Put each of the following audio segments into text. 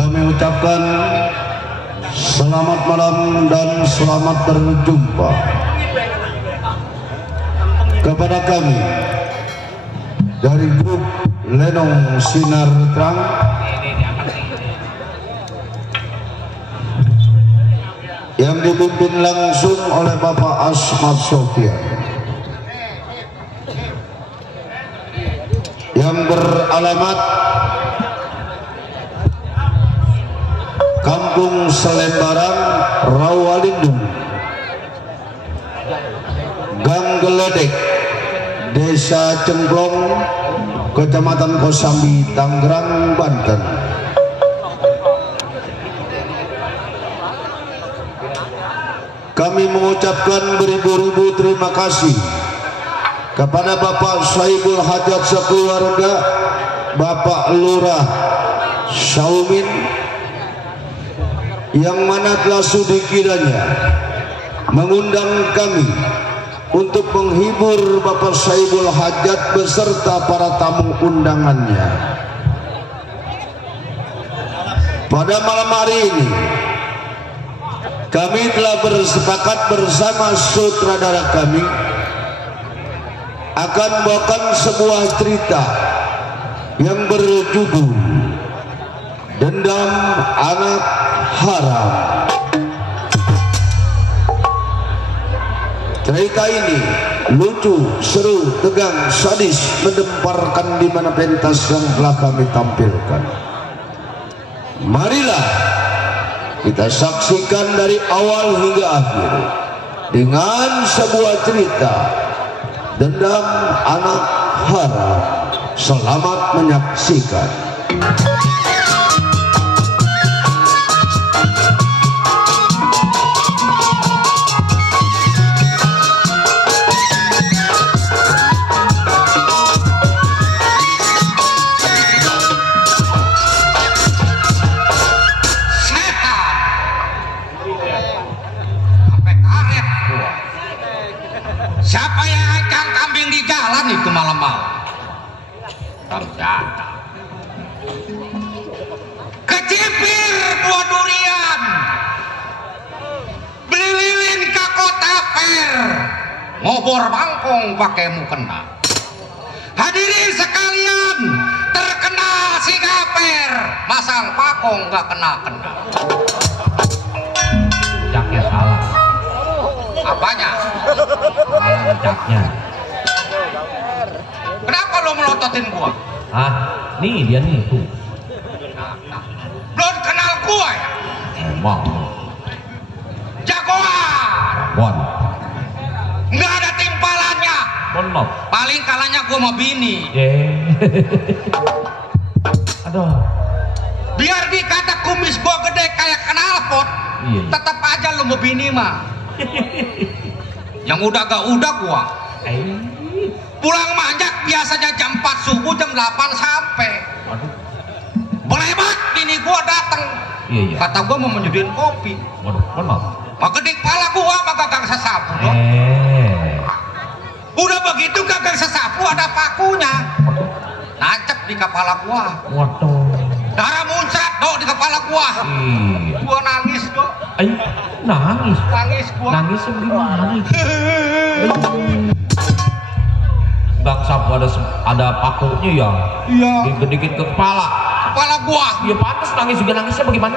kami ucapkan selamat malam dan selamat berjumpa kepada kami dari grup Lenong Sinar Terang yang dipimpin langsung oleh Bapak Asmat Sofyan yang beralamat Kampung Selembaran, Rawalindung, Gang Geledek, Desa Cemplong, Kecamatan Kosambi, Tangerang, Banten. Kami mengucapkan beribu-ribu terima kasih kepada Bapak Saibul Hajat sekeluarga, Bapak Lurah Saumin, yang mana telah sudi kiranya mengundang kami untuk menghibur Bapak Saibul Hajat beserta para tamu undangannya. Pada malam hari ini kami telah bersepakat bersama sutradara kami akan membawakan sebuah cerita yang berjudul Dendam Anak Haram. Cerita ini lucu, seru, tegang, sadis, mendemparkan di mana pentas yang telah kami tampilkan. Marilah kita saksikan dari awal hingga akhir dengan sebuah cerita Dendam Anak Haram. Selamat menyaksikan. Siapa yang angkang kambing di jalan itu malam-malam? Ternyata kecipir buah durian, beli lilin ke kota per, ngobor bangkong pakai mukena. Hadirin sekalian, terkena si gaper, masang pakong gak kena-kena. Jaknya salah. Apanya? Salah jaknya. Kenapa lo melototin gua? Hah? Nih dia nih tuh. Belum kenal gua ya? Emang. Jagoan. Bon. Nggak ada timpalannya. Bonop. Paling kalahnya gua mau bini. Aduh. Biar dikata kumis gua gede kayak knalpot, Iya. tetap aja lu mau bini mah. Yang udah gak udah gua. Pulang manjak biasanya jam 4 subuh, jam 8 sampai. Waduh. Belebat bini gua datang. Iya. Kata gua mau menyediain kopi. Waduh, bonop. Maka di kepala gua mah gagang sesapu dong. Udah begitu gagang sesapu ada pakunya. Nancep di kepala gua. Waduh. Darah muncrat dok di kepala gua. Iya. Gua nangis dok. Nangis. Nangis gua. Nangis gimana nih? Bang sapu ada pakunya ya. Iya. Dikit-dikit ke kepala. Kepala gua. Ya pantas nangis juga, nangisnya bagaimana?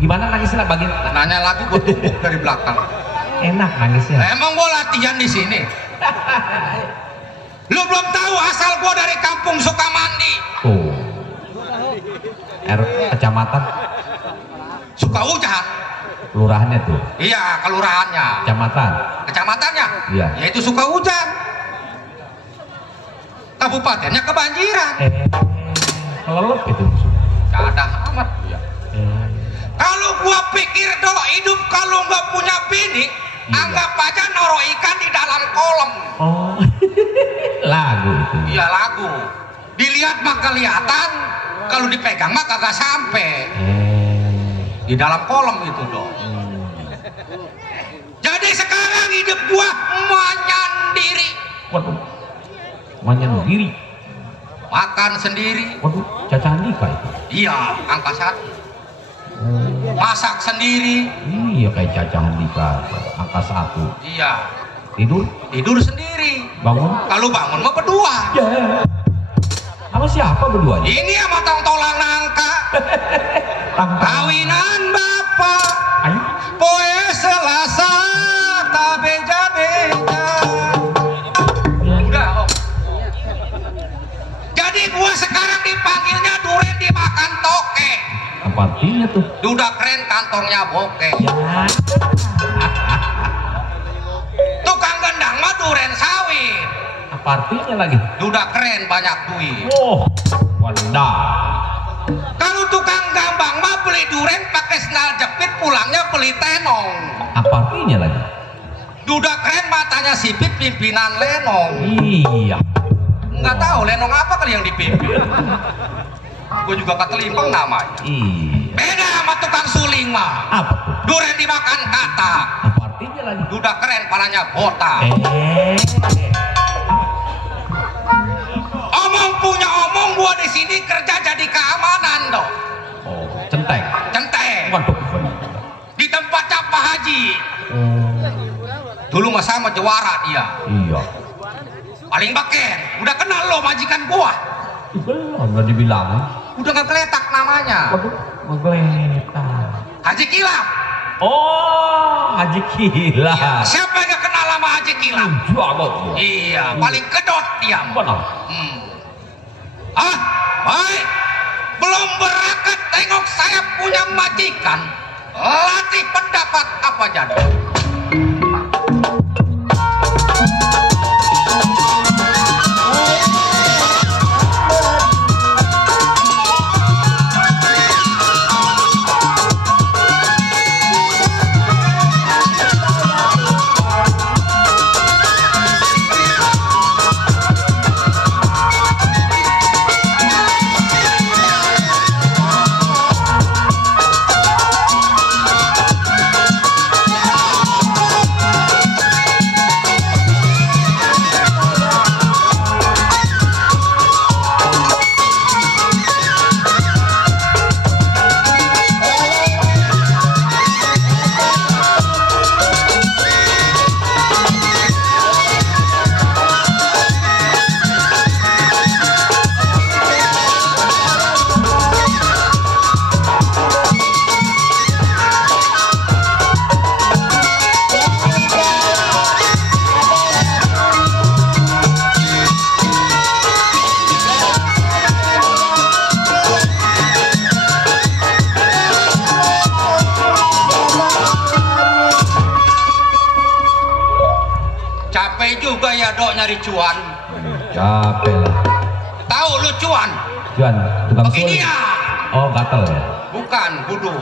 Gimana nangisnya bagi? Nanya lagi gua tumpuk dari belakang. Enak nangisnya. Emang gua latihan di sini. Lu belum tahu asal gua dari kampung Sukamandi. Oh. Kecamatan Sukaujan. kelurahannya tuh. Iya, kelurahannya. Kecamatan. Kecamatannya. Iya. Yaitu Sukaujan. Kabupatennya kebanjiran. Kelelep itu. Gak ada amat. Iya. Kalau gua pikir do hidup kalau nggak punya bini, Iya. anggap aja noro ikan di dalam kolam. Oh. Lagu itu. Iya lagu. Dilihat mah kelihatan, kalau dipegang mah kagak sampai. Di dalam kolam itu dong. Jadi sekarang hidup gua menyendiri. Waduh. Menyendiri. makan sendiri. Waduh, Caca Andika itu. Iya, angka 1. Masak sendiri. Iya kayak Caca Andika, angka 1. Iya. Tidur sendiri. bangun. Kalau bangun mah berdua. Ya. Sama siapa berduanya? Ini sama tong-tolang nangka. Kawinan bapak. Ayo. Poe Selasa tak beja-beja. Udah, Om. Jadi gua sekarang dipanggilnya Duren dimakan toke. Apa artinya tuh? Udah keren kantornya bokeh. Ya. Tukang gendang mah Duren sawit. Apa artinya lagi? Udah keren banyak duit. Oh, wadah. Kalau tukang gambang mah beli duren pakai sendal jepit, pulangnya beli tenong. Apa artinya lagi? Udah keren matanya sipit pimpinan lenong. Iya. Nggak tahu lenong apa kali yang dipimpin. Gue juga ketelimpang namanya. Iya. Beda sama tukang suling mah. Apa tuh? Duren dimakan kata. Apa artinya lagi? Udah keren palanya botak. Omong punya omong, gua di sini kerja jadi keamanan dong. Oh, centeng. Waduh. Di tempatnya Pak Haji. Dulu mah sama juara dia. Iya. Paling beken. Udah kenal lo majikan gua. Belum, udah dibilang. Udah ngegeletak namanya. Waduh, ngegeletak. Haji Kilap. Oh, Haji Kilap. Iya. Siapa yang gak kenal sama Haji Kilap? Jagot. Iya, paling kedot dia. Benar. Baik. Belum berangkat tengok saya punya majikan. Latih pendapat apa jadi? Nyari cuan. Capek lah. Tahu lu cuan? Cuan, tukang sul. Begini ya. Oh, gatel ya? Bukan, budu.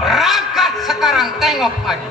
Berangkat sekarang, tengok aja.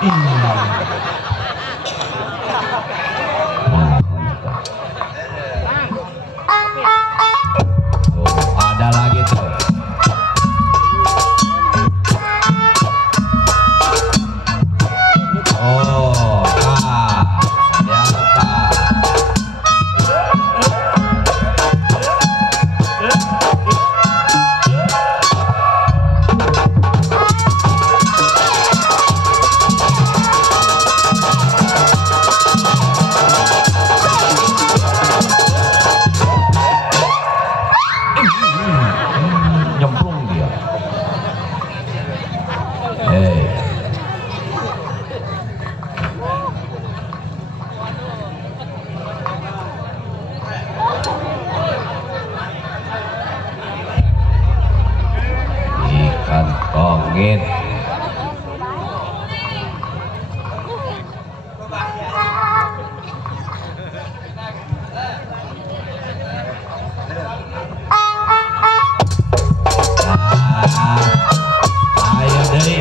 Ada lagi tuh. Oh, nyemplung dia. Ikan tongit. Ayo dari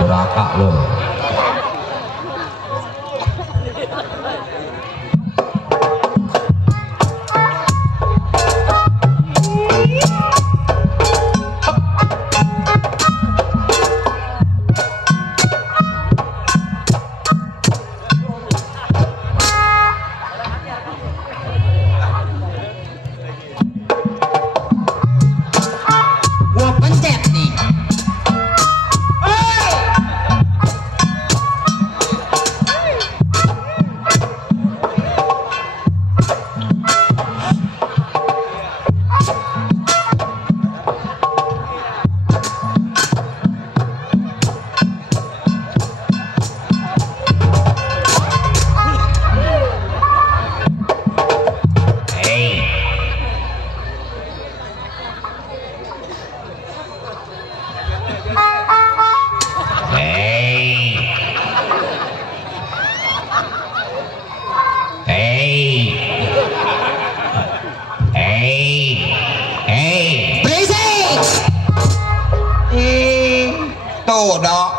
Durakak lo. Gua pencet nih. Tuh dok,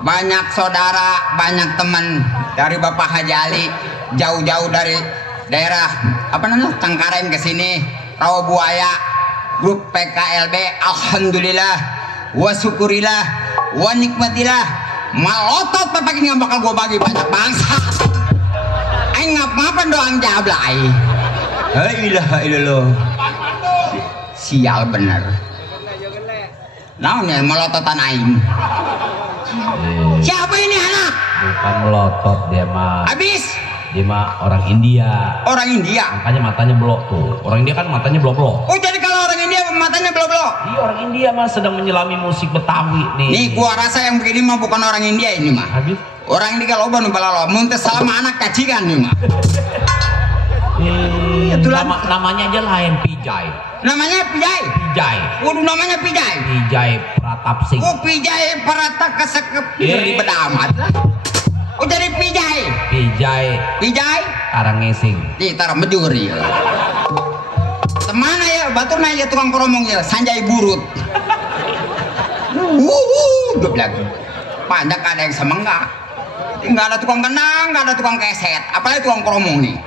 banyak saudara, banyak teman dari Bapak Haji Ali, jauh-jauh dari daerah apa namanya Cengkareng ke sini, Rawabuaya, grup PKLB. Alhamdulillah, wa syukurillah, wa nikmatillah, malotot pagi nggak bakal gua bagi banyak bangsa. Aing ngapa doang jablay. La ilaha illallah. Sial bener. Naonnya melototan aing. Siapa ini anak? Bukan melotot dia mah. Habis? Dia mah orang India. Orang India. Makanya matanya blok tuh. Orang India kan matanya blok-blok. Oh jadi kalau orang India matanya blok-blok? Iya, orang India mah sedang menyelami musik Betawi nih. Nih gua rasa yang begini mah bukan orang India ini mah. Habis? Orang ini kalau nu balalo mun teh salama anak cacingan nih mah. Namanya aja lain Pijay. Namanya Pijay. Pijay. Waduh namanya Pijay. Pijay Pratap Singh. Oh Pijay Pratap kesekep ribet amat lah. Oh jadi Pijay. Pijay Karangesing. Di tara mejuri. Temana ya batur na ya tukang koromong ya Sanjay Burut. Geblak. Panjang ada yang semenggak. Nggak ada tukang kenang, nggak ada tukang keset, apalagi tukang koromong nih.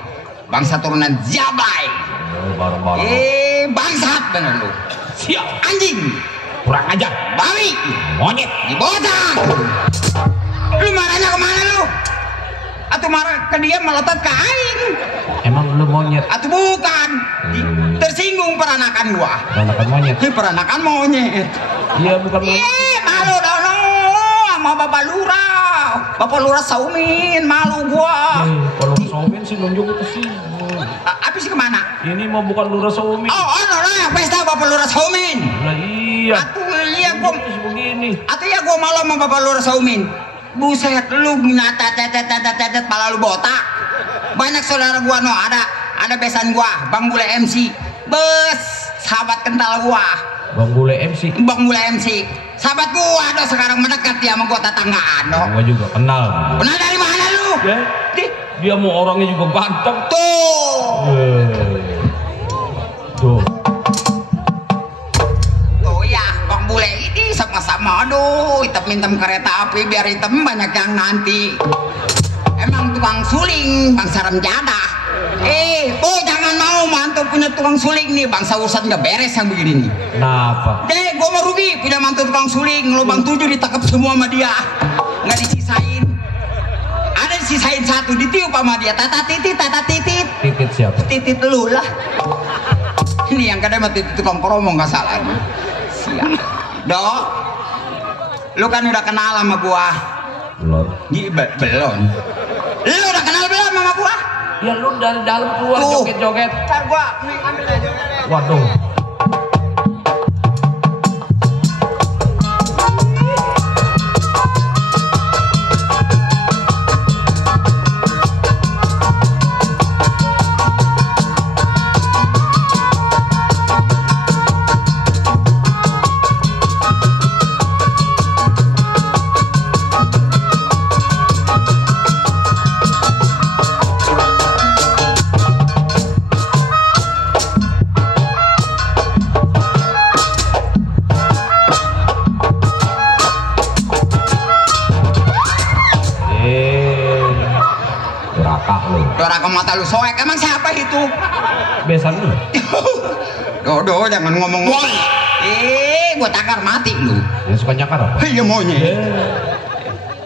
Bangsa turunan Jablay. Bangsat bener lu. Siap. Anjing. Kurang ajar. Babi. Monyet. Dibocah. Lu marahnya kemana lu? Atau marah ke dia melotot ke aing. Emang lu monyet? Atau bukan? Tersinggung peranakan gua. Peranakan monyet. Peranakan monyet. Iya bukan monyet. Malu dong sama Bapak Lurah. Bapak Lurah Saumin, malu gua. Kalau Saumin sih nunjuk ke sini. Apa sih kemana? Ini mau bukan Lurah Saumin. Oh, lah, pesta Bapak Lurah Saumin. Lah iya. Atuh iya gua begini. Atuh ya gua malu sama Bapak Lurah Saumin. Buset lu nata tetet pala lu botak. Banyak saudara gua ada besan gua, Bang Bule MC. Bes, sahabat kental gua. Bang Bule MC. Sahabat gua sekarang mendekat ya sama gua tetanggaan Gua juga kenal. Kenal dari mana lu? Ya. Dia mau orangnya juga ganteng. Tuh ya Bang Bule ini sama-sama hitam kereta api biar hitam banyak yang nanti. Emang tukang suling bangsa remjadah. Tuh jangan mau mantu punya tukang suling nih, bangsa urusan nggak beres yang begini nih. Kenapa? Gua mau rugi punya mantu tukang suling, lubang 7 ditangkap semua sama dia, nggak disisain. Ada disisain 1 ditiup sama dia, tata titit. Titit siapa? Titit lu lah. Ini yang kadang mah titit tukang koromong nggak salah. Siap. Dok, lu kan udah kenal sama gua. Belum. Belum. Lu udah kenal belum sama gua? Ya lu dari dalam keluar joget-joget. Ntar gua ambil aja. Waduh. Mata lu soek, emang siapa itu? Besan lu. Dodo jangan ngomong. Gua takar mati lu. Ya suka nyakar apa? Iya maunya.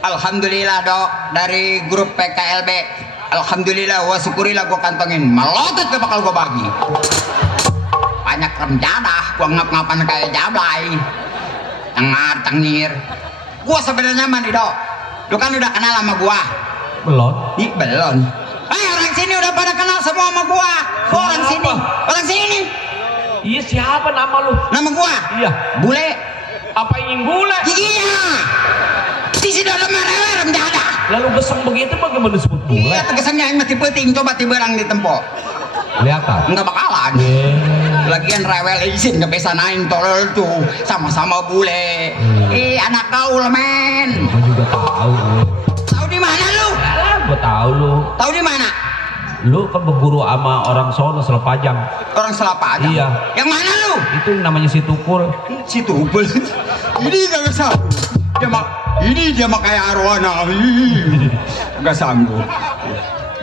Alhamdulillah dok dari grup PKLB. Alhamdulillah, gua syukurilah gua kantongin. Melotot gak bakal gua bagi. Banyak remjadah, gua ngap-ngapan kayak Jablay. Tengir. Gua sebenarnya mandi dok. Lu kan udah kenal sama gua. Belum. Belum. Orang sini udah pada kenal semua sama gua. Orang sini. Iya siapa nama lu? Nama gua? Iya. Bule. Apa ingin bule? Iya. Di sini udah marah mendadak. Lalu geseng begitu bagaimana disebut bule? Iya, gesengnya yang mati peting coba tiberang di tempo. Kelihatan. Enggak bakalan. Lagian rewel izin nggak bisa naik tolol tuh sama-sama bule. Anak gaul men. Gua juga tahu. Tahu di mana lu? Gua tahu lu. Tahu di mana? Lu kan berguru sama orang sono Selepajang. Orang Selepajang? Iya. Yang mana lu? Itu namanya si Tukul. Si Tukul. Ini gak bisa. Dia mah kayak arwana. Gak sanggup.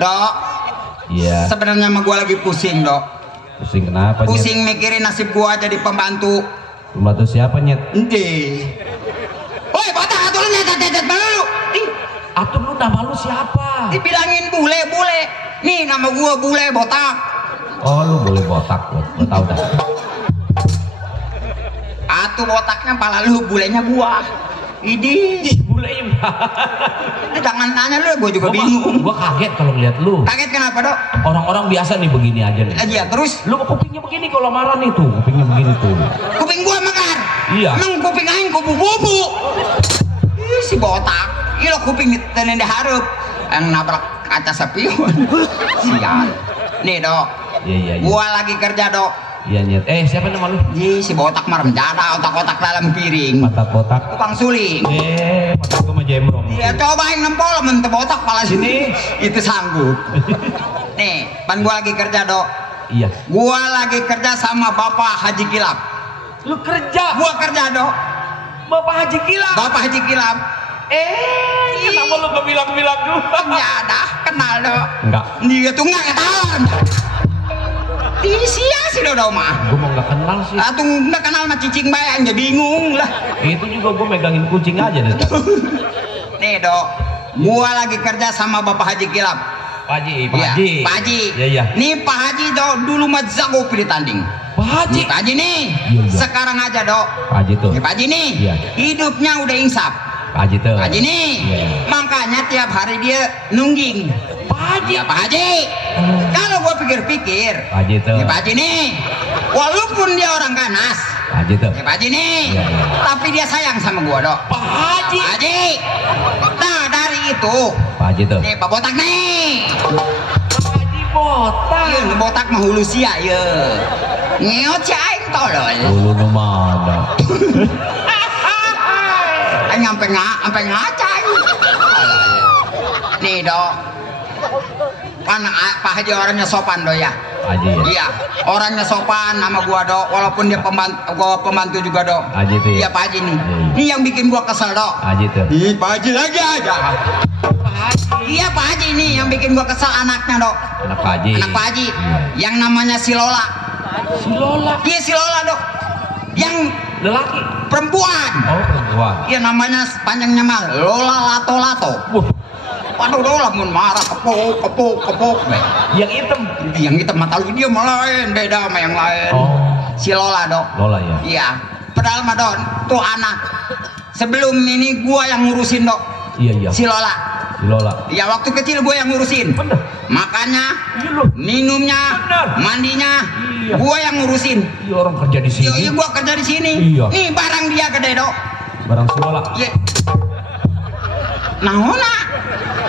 Dok. Iya. Sebenarnya mah gua lagi pusing, Dok. Pusing kenapa? Pusing mikirin nasib gua jadi pembantu. Pembantu siapa, Nyet? Ente. Woi, botak atuh lu nyetet-nyetet malu. Atuh lu nama lu siapa? Dibilangin bule. Nih nama gua Bule Botak. Oh lu boleh botak, gua tahu dah. Atuh botaknya pala lu, bulenya gua. Ini bulenya. Jangan tanya lu, gua juga bingung. Gua kaget kalau ngeliat lu. Kaget kenapa dok? Orang-orang biasa nih begini aja nih. Iya terus? Lu kupingnya begini kalau marah nih tuh, kupingnya begini tuh. Kuping gua mekar. Iya. Emang kuping aing kupu-kupu. Si botak. ilo kuping tenen diharap yang nabrak kaca spion. Sial. Nih dok, Iya. gua lagi kerja dok. Iya nyet. Siapa nama lu? Si botak mah rencana otak-otak dalam piring. Mata botak. Tukang suling. Botak gua mah jembrong. Iya cobain nempol men botak pala sini. Itu sanggup. Nih, pan gua lagi kerja dok. Iya. Gua lagi kerja sama Bapak Haji Kilap. Lu kerja? Gua kerja dok. Bapak Haji Kilap. Bapak Haji Kilap. Kenapa lu gak bilang-bilang dulu? Ya dah, kenal dok. Enggak. Dia tuh nggak ketahuan. Sia sih dok mah. Gua mau nggak kenal sih. Atuh nggak kenal sama cicing bayang jadi bingung lah. Itu juga gua megangin kucing aja deh. Nih dok, gua lagi kerja sama Bapak Haji Kilap. Pak Haji. Pak Haji. Iya. Nih Pak Haji dok dulu mah jago pilih tanding. Pak Haji. Pak Haji nih. Iya. Sekarang aja dok. Pak Haji tuh. Nih Pak Haji nih. Iya. Hidupnya udah insaf. Pak Haji tuh. Pak Haji nih. Iya. Makanya tiap hari dia nungging. Pak Haji. Ya Pak Haji. Kalau gua pikir-pikir. Pak Haji tuh. Nih Pak Haji nih. Walaupun dia orang ganas. Pak Haji tuh. Nih Pak Haji nih. Iya. Tapi dia sayang sama gua dok. Pak Haji. Pak Haji. Nah dari itu. Pak Haji tuh. Nih Pak Botak nih. Pak Haji botak. Iya, botak mah hulu sia ya. Ngeot si aing tolol. Dulu nu mana? Aing sampai ngacang. Nih dok. Kan Pak Haji orangnya sopan do ya. Pak Haji ya. Iya, orangnya sopan sama gua dok. Walaupun dia pembantu juga dok. Pak Haji tuh ya. Iya Pak Haji nih. Iya. Ini yang bikin gua kesel dok. Pak Haji tuh. Ih, Pak Haji lagi aja. Iya Pak Haji nih yang bikin gua kesel anaknya dok. Anak Pak Haji. Anak Pak Haji. Iya. Yang namanya si Lola. Si Lola. Iya si Lola dok. Yang Lelaki. perempuan. Oh perempuan. Iya namanya panjangnya mah Lola Lato. Wah. Waduh Lola mun marah kepuk. Yang hitam. Yang kita mata lu dia malah lain, beda sama yang lain. Oh. Si Lola dok. Lola ya. Iya. Padahal mah dok, tuh anak. Sebelum ini gua yang ngurusin dok. Iya. Si Lola. Si Lola. Ya waktu kecil gua yang ngurusin. Bener. Makanya, Iya loh. minumnya, Bener. mandinya, Iya. gua yang ngurusin. Iya orang kerja di sini. Iya gua kerja di sini. Iya. Nih barang dia gede dok. Barang si Lola. Iya. Nah,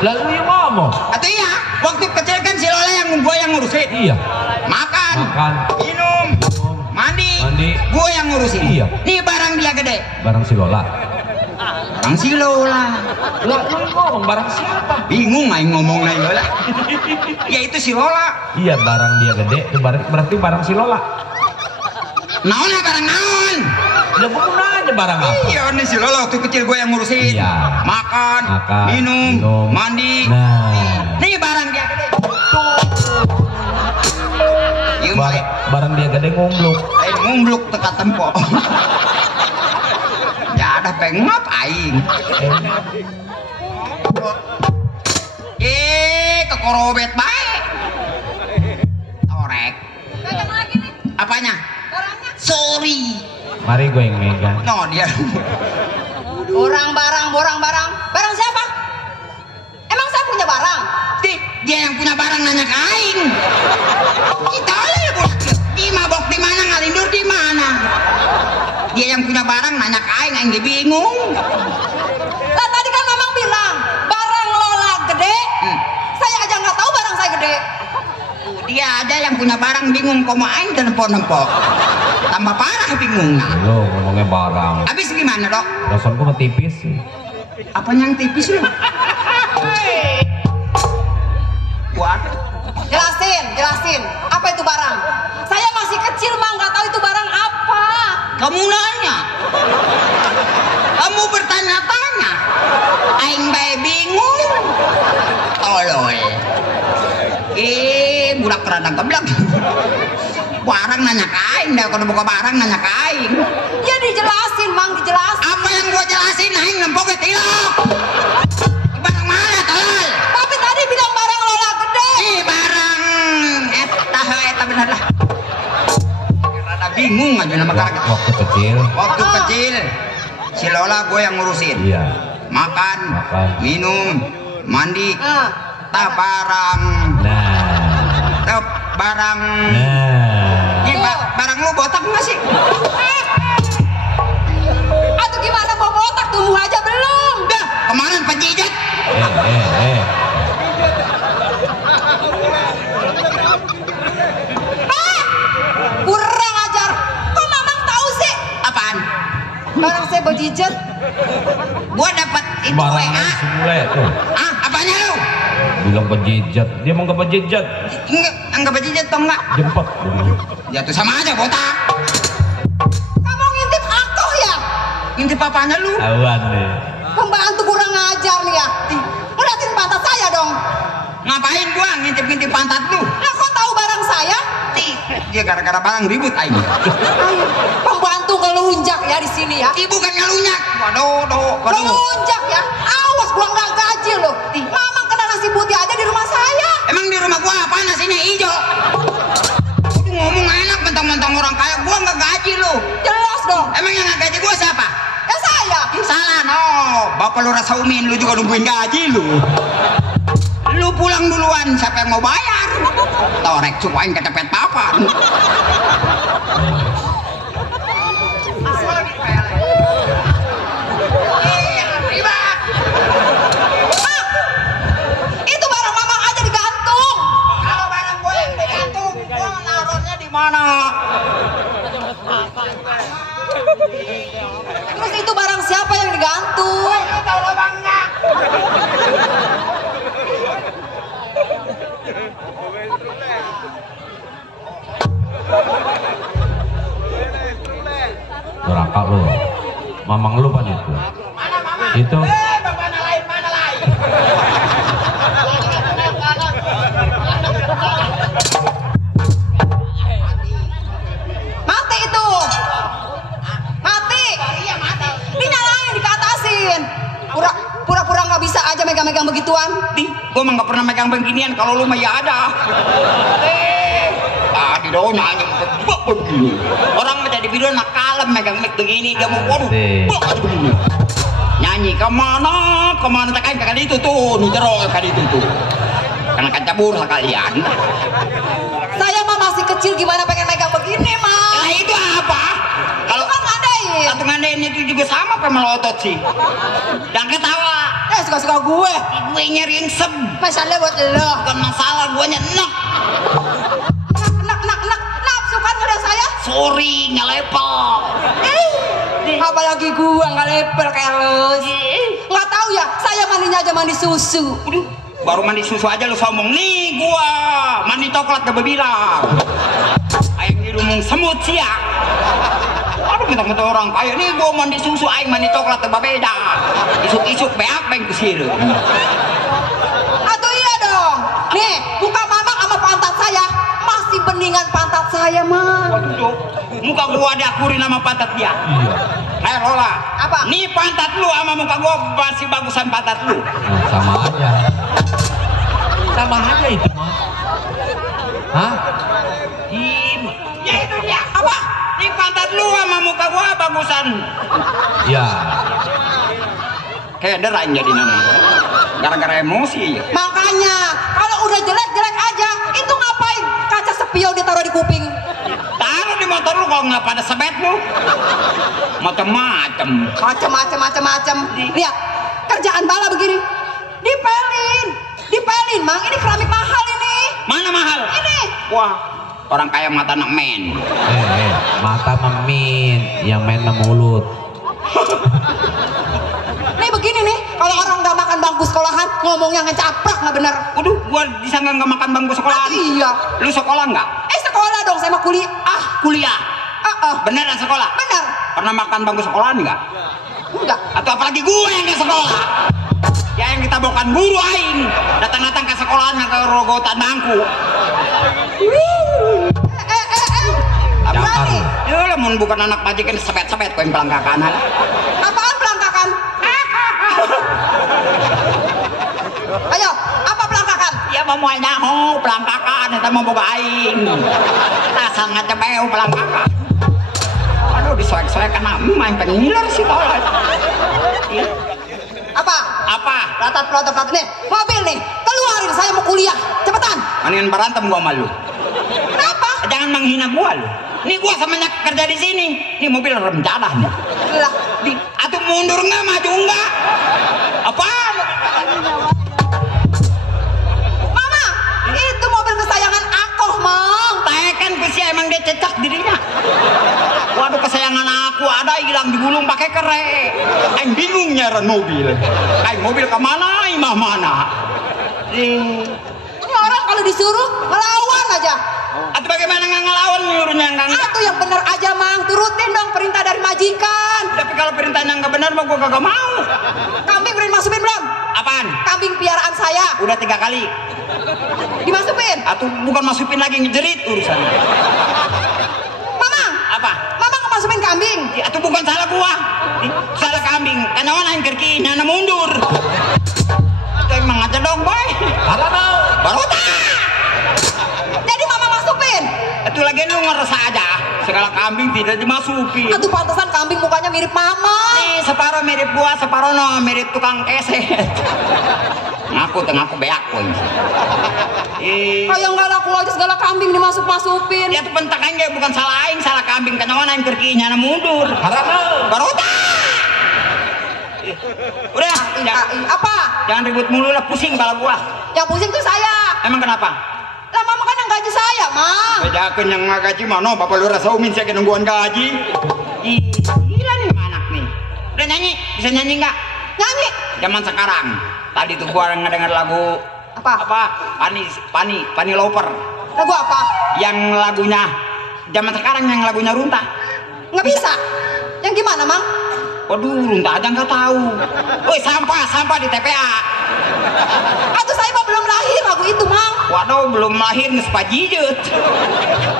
Lalu yang ngomong. atau iya, waktu kecil kan si Lola gua yang ngurusin. Iya. Makan, minum, mandi, gua yang ngurusin. Iya. Nih barang dia gede. Barang si Lola. Barang si Lola. Lalu yang ngomong barang siapa? Bingung aing ngomong na Lola. Ya itu si Lola. Iya barang dia gede. Itu berarti barang si Lola. Naon ya barang naon? Ya gua mau nanya barang apa? Iya nih si Lola waktu kecil gue yang ngurusin. Iya. Makan, minum, mandi. Nah. Nih barang dia gede. Iya Barang dia gede ngomblok. ngumbluk teka tempo. Ya ada pengap aing. Kekorobet baik. Torek. Apanya? Sorry. Mari gue yang megang. No dia. Barang siapa? Emang saya punya barang? Dia yang punya barang nanya ke aing. Kita oleh budak. Di mabok di mana ngalindur di mana? Dia yang punya barang nanya ke aing dia bingung. Lah tadi kan Mamang bilang barang Lola gede. Saya aja nggak tahu barang saya gede. Dia aja yang punya barang bingung kok aing dan nempok. Tambah parah bingung. Lo ngomongnya barang. Habis gimana dok? Rasanya gue tipis sih. Apanya yang tipis lu? Waduh. Jelasin. Apa itu barang? Saya masih kecil mah nggak tahu itu barang apa. Kamu nanya. Kamu bertanya-tanya. Aing bae bingung. Tolol. Budak radang keblak. Barang nanya ke aing dah kalau buka barang nanya ke aing. Ya dijelasin, Mang, dijelasin. Apa yang gua jelasin aing nempok tilok. Barang mana tolol? Tapi tadi bilang barang Lola gede. Barang eta bener lah. Rada bingung aja nama karakter. Waktu kecil si Lola gue yang ngurusin. Iya. Makan, minum, mandi. Tak barang. Tak barang. Ini barang lu botak nggak sih? Atau gimana mau botak tumbuh aja belum? Dah kemarin penjidat Kurang ajar. Kok Mamang tahu sih? Apaan? Barang saya bejijet. Gua dapat itu WA. Ah, apanya lu? Bilang bejejat, dia mau bejejat. Enggak bejejat atau enggak? Jemput. Ya tuh sama aja botak. Kamu ngintip aku ya? Ngintip apanya lu? Awan deh. Pembantu kurang ajar nih ya. Ngeliatin pantat saya dong. Ngapain gua ngintip-ngintip pantat lu? Lah kok tahu barang saya? Dia gara-gara barang ribut aing. Pembantu ngelunjak ya di sini ya. Ibu kan ngelunyak. Waduh. Ngelunjak ya. Awas gua nggak gaji loh. Mamang kena nasi putih aja di rumah saya. Emang di rumah gua apa nasinya hijau? Udah ngomong enak mentang-mentang orang kaya, gua nggak gaji lu. Jelas dong. Emang yang nggak gaji gua siapa? Ya saya. Salah no. Bapak lu rasa umin lu juga nungguin gaji lu. Lu pulang duluan, siapa yang mau bayar? Torek cupain kecepet papan. Itu barang Mamang aja digantung. Kalau barang gue yang digantung, gue naruhnya di mana? Terus itu barang siapa yang digantung? Tahu lo bangga. Neraka lu. Mamang lu pan itu. Itu. Mana lain. Mati itu. Mati. Iya mati. Dinyalain, dikatasin. Pura-pura nggak bisa aja megang-megang begituan. Gue mah nggak pernah megang beginian. Kalau lu mah ya ada. Tadi dong nyanyi begini. Orang menjadi video nak kalem megang mic begini dia mau waduh begini. Nyanyi kemana tekan kali itu tuh nujerol kali itu tuh. Karena kan cabur lah kalian. Saya mah masih kecil gimana pengen megang begini mah. Lah itu apa? Kalau kan ngadain. satu ngadain itu juga sama apa melotot sih. Dan ketawa. Suka-suka gue. Gue nyari seb. Masalah buat lo. Bukan masalah gue nyenek. Nafsu kan udah saya. Sorry ngelepel. Apalagi gua nggak lepel kayak lo. Nggak tahu ya, saya mandinya aja mandi susu. Aduh, baru mandi susu aja lu sombong. Nih gua mandi coklat gak bilang. Aing dirumung semut sih ya. Aduh mentang-mentang orang kaya nih gua mandi susu aing mandi coklat gak beda. Isuk-isuk beak beng kesir. Atau iya dong. Nih, buka Mamang sama pantat saya. Masih beningan pantat saya mah. Waduh, muka gua diakurin sama pantat dia. Ayo Lola. Apa? Nih pantat lu sama muka gua masih bagusan pantat lu. Sama aja. Sama aja itu mah. Hah? Ya itu dia. Apa? Nih pantat lu sama muka gua bagusan. Ya. Kayak derain jadi namanya. Gara-gara emosi. Makanya, kalau udah jelek-jelek aja, itu ngapain? Kaca spion ditaruh di kuping. Taruh di motor lu kalau nggak pada sebet lu. Macem-macem. Macem-macem. Lihat, kerjaan bala begini. Dipelin, Mang. Ini keramik mahal ini. Mana mahal? Ini. Wah, orang kaya mata nak men. Mata memin, yang main mulut. Nih begini nih, kalau orang nggak makan bangku sekolahan, ngomongnya ngecaprak nggak bener. Waduh, gua disangka nggak makan bangku sekolahan. Iya. Lu sekolah nggak? Sekolah dong, saya mau kuliah. Kuliah. Beneran sekolah? Bener. Pernah makan bangku sekolahan nggak? Enggak. Atau apalagi gue yang ke sekolah? Ya yang ditabokan guru aing. Datang-datang ke sekolahan nggak ke rogotan bangku. Berani. Ya lah, mun bukan anak majikan sepet-sepet kau yang pelangkakan. Apaan pelangkakan? Ayo, apa pelangkakan? Ya mau nyaho pelangkakan, kita mau boga aing. Dasar ngacebeu pelangkakan. Aduh disoek-soek karena main pengiler sih tolong. Apa? Pelotot nih, mobil nih, keluarin saya mau kuliah, cepetan. Mendingan berantem gua malu. Kenapa? Jangan menghina gua lu. Nih gua semenjak kerja di sini, nih mobil rem jadah nih. Lah, Atuh mundur nggak, maju nggak? Apaan? dirinya. Waduh, kesayangan aku ada hilang digulung pakai kere. Aing bingung nyeret mobil. Aing mobil kemana, imah mana? Ini orang kalau disuruh ngelawan aja. Atau bagaimana nggak ngelawan nyuruhnya nggak? Atau yang bener aja mang, turutin dong perintah dari majikan. Tapi kalau perintahnya nggak benar mah gua kagak mau. Kambing udah dimasukin belum? Apaan? Kambing piaraan saya. Udah 3 kali. Dimasukin? Atau bukan masukin lagi, ngejerit urusannya. Mamang. Apa? Mamang masukin kambing. Ya, itu bukan salah gua. Salah kambing. Karena orang kerki nyana mundur. Itu emang aja dong, boy. Baru tak. Jadi mama masukin. Itu lagi lu ngerasa aja. Segala kambing tidak dimasukin. Aduh, pantesan kambing mukanya mirip mama. Nih, separuh mirip gua, separuh no mirip tukang keset. Ngaku beak boy. Kayak nggak laku aja segala kambing dimasukin. Ya tuh pentak aja bukan salah aing, salah kambing. Karena orang kerki nyana mundur. Baru tak. Udah, Apa? jangan ribut mulu lah, pusing kepala gua. Yang pusing tuh saya. Emang kenapa? Lah mama kan yang gaji saya, Mang. Bedakan yang gaji mana? Bapak lu rasa umin saya nungguan gaji. Ih, gila nih anak nih. Udah nyanyi, bisa nyanyi nggak? Nyanyi. Zaman sekarang. Tadi tuh gua ngedenger lagu Apa? Pani Lover. Lagu apa? Yang lagunya zaman sekarang yang lagunya Runtah. Nggak bisa. Yang gimana, Mang? Waduh, Runtah aja nggak tahu. Woi, sampah di TPA. Aduh, saya mah belum lahir lagu itu, Mang. Waduh, belum lahir nges pajijet.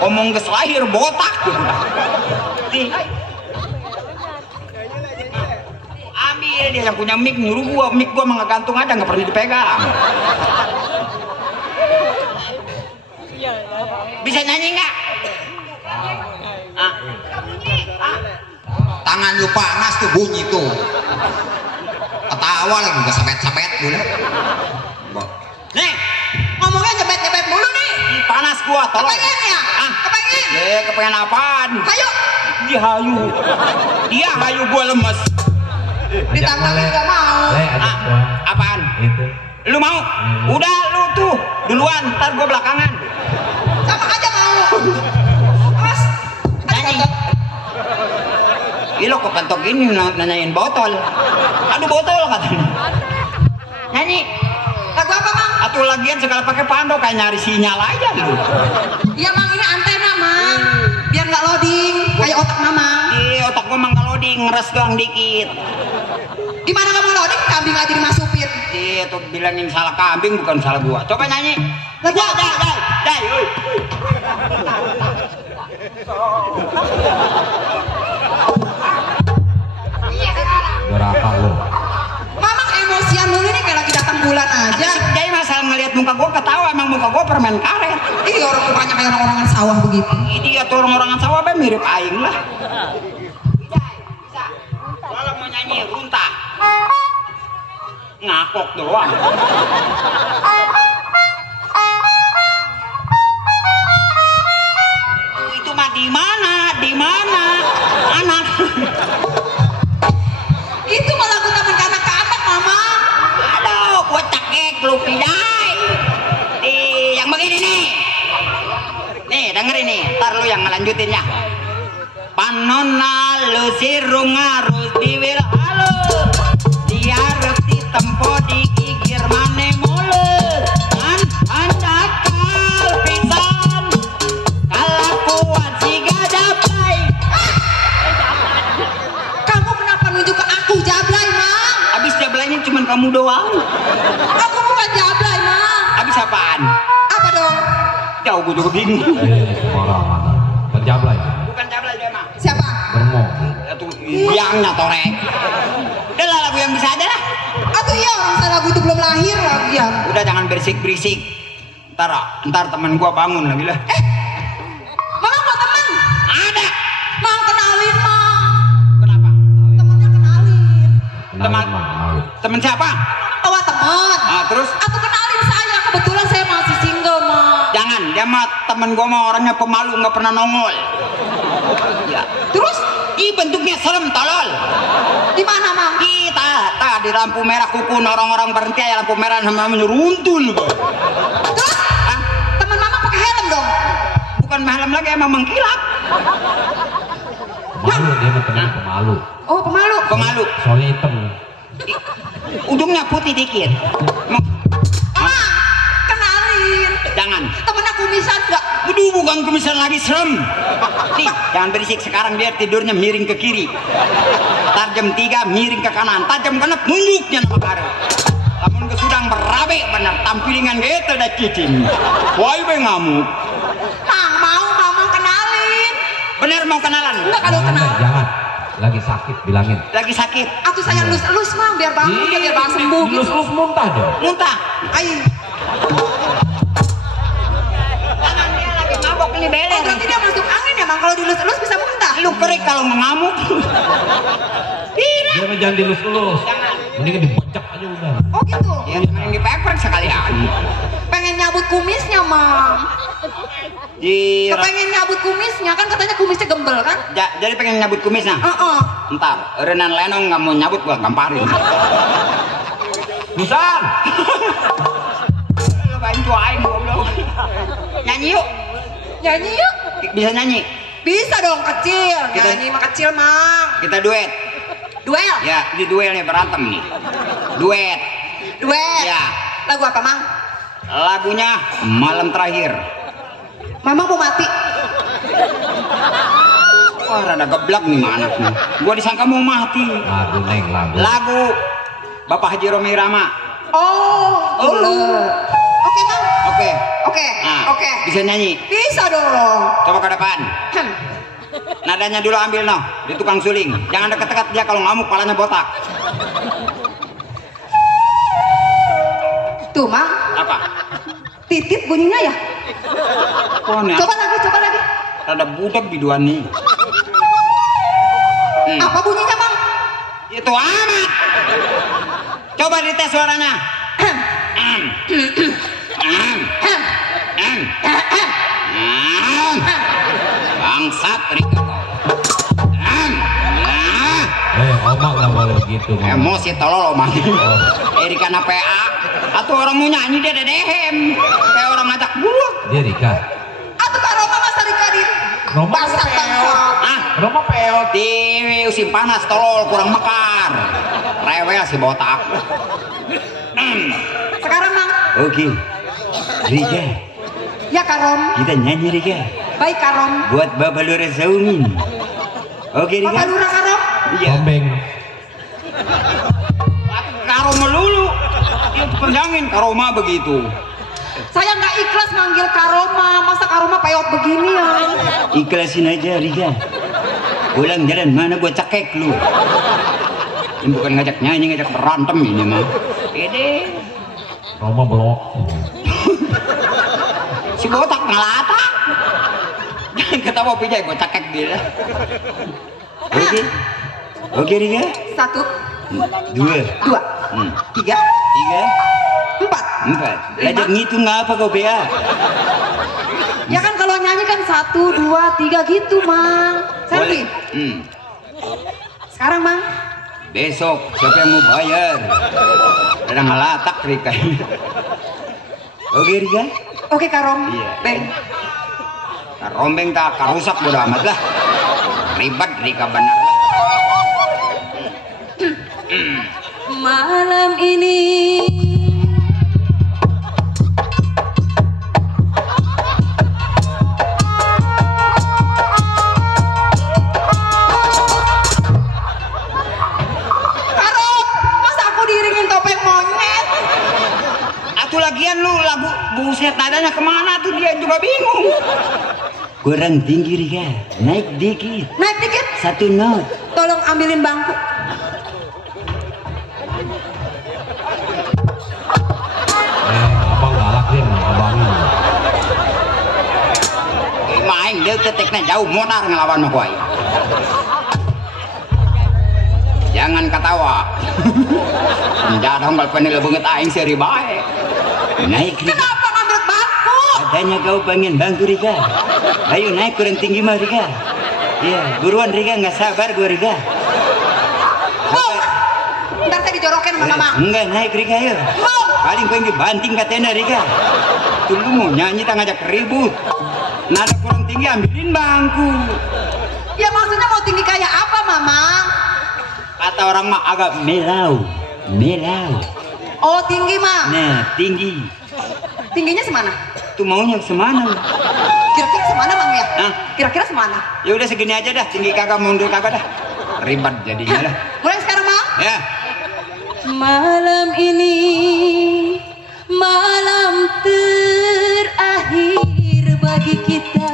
Omong nges lahir botak. Ambil dia yang punya mic, nyuruh gua, mic gua mah gantung aja, nggak pernah dipegang. Bisa nyanyi nggak? Tangan lu panas tuh bunyi tuh. Ketawa lagi kesabet-sabet dulu. Nih, Ngomongnya nyebet-nyebet mulu nih. panas gua, tolong. Kepengen ya? Kepengen? Kepengen apaan? Ayo. Dia hayu gua lemes. Ditantangin nggak mau. Apaan? Itu. Lu mau? Udah lu tuh duluan, ntar gua belakangan. Sama aja mau. Mas. Nyanyi. Ih, lo kepentok gini nanyain botol. Aduh, botol katanya. Nyanyi. Lagu apa, Mang? Atuh lagian segala pakai pando kayak nyari sinyal aja lu. Iya, Mang, ini antena, Mang. Biar nggak loading kayak otak Mama. Iya, otak gua mang loading, ngeres doang dikit. Gimana nggak mau loading? Kambing aja dimasukin. Iya, tuh bilangin salah kambing bukan salah gua. Coba nyanyi. Lagu apa? Dai, oi. Berapa lo? Mamang emosian dulu nih kayak lagi datang bulan aja. Jadi masalah ngelihat muka gua ketawa, emang muka gua permen karet. Ih, orang mukanya kayak orang-orangan sawah begitu. Ini dia tuh orang-orangan sawah be mirip aing lah. Bisa. Kalau mau nyanyi Runtah. Ngakok doang. Itu mah di mana? Anak. Itu malah lagu taman kanak-kanak, Mama. Aduh, gua cekek lu pidai. Yang begini nih. Nih, dengerin nih. Ntar lu yang ngelanjutin ya. Panona lu sirung harus diwil halo. Dia reti tempo digigir mane mulut. Andakal pisan. Kalau kuat si gajabai. Kamu kenapa nunjuk ke aku jablay, Mang? Abis jablainya cuman kamu doang. Aku bukan jablay, Mang. Abis apaan? Apa dong? Jauh gua juga bingung. Sembarangan. Penjablay. Bukan jablay dia mah. Siapa? Bermo. Itu biangnya torek. Udah lah, lagu yang bisa aja lah. Aduh iya, orang saya lagu itu belum lahir lagi ya. Udah jangan berisik-berisik. Ntar teman gua bangun lagi lah. Mama mau teman? Ada. Mang, kenalin, Mang. Kenapa? Temennya kenalin. Teman siapa? Bawa teman. Terus? Atau kenalin saya, kebetulan saya masih single, Mang. Jangan, dia mah temen gua mah orangnya pemalu, nggak pernah nongol. Ya. Terus? Ih, bentuknya serem, tolol. Di mana, Mang? Kita di lampu merah kuku orang-orang berhenti ya lampu merah sama nyeruntul. Terus? Teman Mama pakai helm dong. Bukan helm lagi, emang mengkilap. Pemalu dia mah temen pemalu. Oh, pemalu. Pemalu. Soalnya hitam. Ujungnya putih dikit. Ah, kenalin. Jangan. Temen aku kumisan enggak? Aduh, bukan kumisan lagi, serem. Nih, jangan berisik sekarang, biar tidurnya miring ke kiri. Ntar jam 3 miring ke kanan, tajam kena nunjuknya nama kare. Lamun kesudang berabe bener, tampilingan gitu dah cicing. Woi be ngamuk. Mau mama kenalin. Bener mau kenalan? Enggak kalau kenal. Jangan. Lagi sakit bilangin. Lagi sakit. Atuh saya elus-elus mang biar bangun dia biar sembuh gitu. Lus muntah dong. Muntah. Ai. Tangan dia lagi mabok ini Oh, beleng. berarti dia masuk angin ya mang kalau dilus-elus bisa muntah. Lu kerik kalau mengamuk. Tidak. Dia mah jangan dilus-elus. Jangan. Mendingan dibecek aja udah. Oh gitu. Ya, yang dipeper sekalian. Pengen nyabut kumisnya mang. Di Kepengen nyabut kumisnya kan katanya kumisnya gembel kan? jadi pengen nyabut kumisnya. Ntar Renan Lenong nggak mau nyabut gua gamparin. Busan. Lu bantu aing goblok. Nyanyi yuk. Nyanyi yuk. Bisa nyanyi. Bisa dong kecil. Kita- Nyanyi mah kecil mang. Kita duet. Duel. Ya, di duel nih berantem nih. Duet. Duet. Ya. Lagu apa mang? Lagunya Malam Terakhir. Mamang mau mati. Wah, rada geblak nih mah anaknya. Gua disangka mau mati. Lagu neng lagu. Lagu Bapak Haji Romi Rama. Oh. Oke mang. Oke. Oke. Nah, Oke. bisa nyanyi. Bisa dong. Coba ke depan. Nadanya dulu ambil noh, di tukang suling. Jangan deket-deket dia, kalau ngamuk palanya botak. Tuh mang. Apa? Titit bunyinya ya. Oh, nih, Coba lagi. rada budak biduan nih. Apa bunyinya mang? Itu amat. Coba dites suaranya. Bangsat Rika kau. Omak nggak boleh begitu. Mama. Emosi tolol omang. Rika na PA. Atau orang mau nyanyi dia dedehem. Kayak orang ngajak gua. Dia Rika. Atuh ka Roma Mas Rikadin. Roma Bangsat bangsa. Ah, Roma peot. di musim panas tolol kurang mekar. Rewel si botak. Sekarang mang. Oke. Rika, Ya Karom. kita nyanyi Rika. Baik Karom. Buat Bapak Lura Saumin. Oke Rika. Bapak Lura Karom. Iya. Rombeng. Karo melulu. Dia pendangin Karoma begitu. Saya nggak ikhlas manggil Karoma. Masa Karoma peot begini ya? Ikhlasin aja Rika. Pulang jalan mana gua cekek lu. Ini bukan ngajak nyanyi, ngajak berantem ini mah. Ini Roma blok. si botak ngelatak. Jangan ketawa pijai gua cekek dia. Oke. Oke Rika. 1, 2, 2, 3, 3, 4. 4. Belajar ngitung apa kau Bea? Ya kan kalau nyanyi kan 1, 2, 3 gitu mang. Selfie. Sekarang Mang. Besok siapa yang mau bayar? Ada ngelatak Rika. Oke Rika. Oke Karom. Iya. Beng. Rombeng tak karusak bodo amat lah. Ribet Rika bener. Malam ini Karom, masa aku diiringin topeng monyet? Atuh lagian lu lagu buset nadanya kemana tuh dia juga bingung. Kurang tinggi Rika, naik dikit. Naik dikit, 1 not. tolong ambilin bangku. Abang galak dia, abangin. Main dia keteknya jauh modar ngelawan mah kuai. Jangan ketawa. Penjara honggal penil banget aing seri bae. Naik Rika. Kenapa ngambil bangku? Katanya kau pengen bantu Rika. Ayo naik kurang tinggi mah Rika. Iya, buruan Rika, nggak sabar gua Rika. Mau? Ntar saya dijorokin sama mama. Enggak naik Rika ayo. Mau? Paling pengen dibanting ke tenda Rika. Tuh lu mau nyanyi tak ngajak ribut. Nada kurang tinggi ambilin bangku. Ya maksudnya mau tinggi kayak apa, Mamang? Kata orang mah agak melau. Oh, tinggi, Mang. Nah, tinggi. Tingginya semana? Tuh maunya semana. Kira-kira semana, Mang ya? Hah? Kira-kira semana? Ya udah segini aja dah, tinggi kagak mundur kagak dah. Ribet jadinya dah. Mulai sekarang, Mang. Ya. Malam ini malam terakhir bagi kita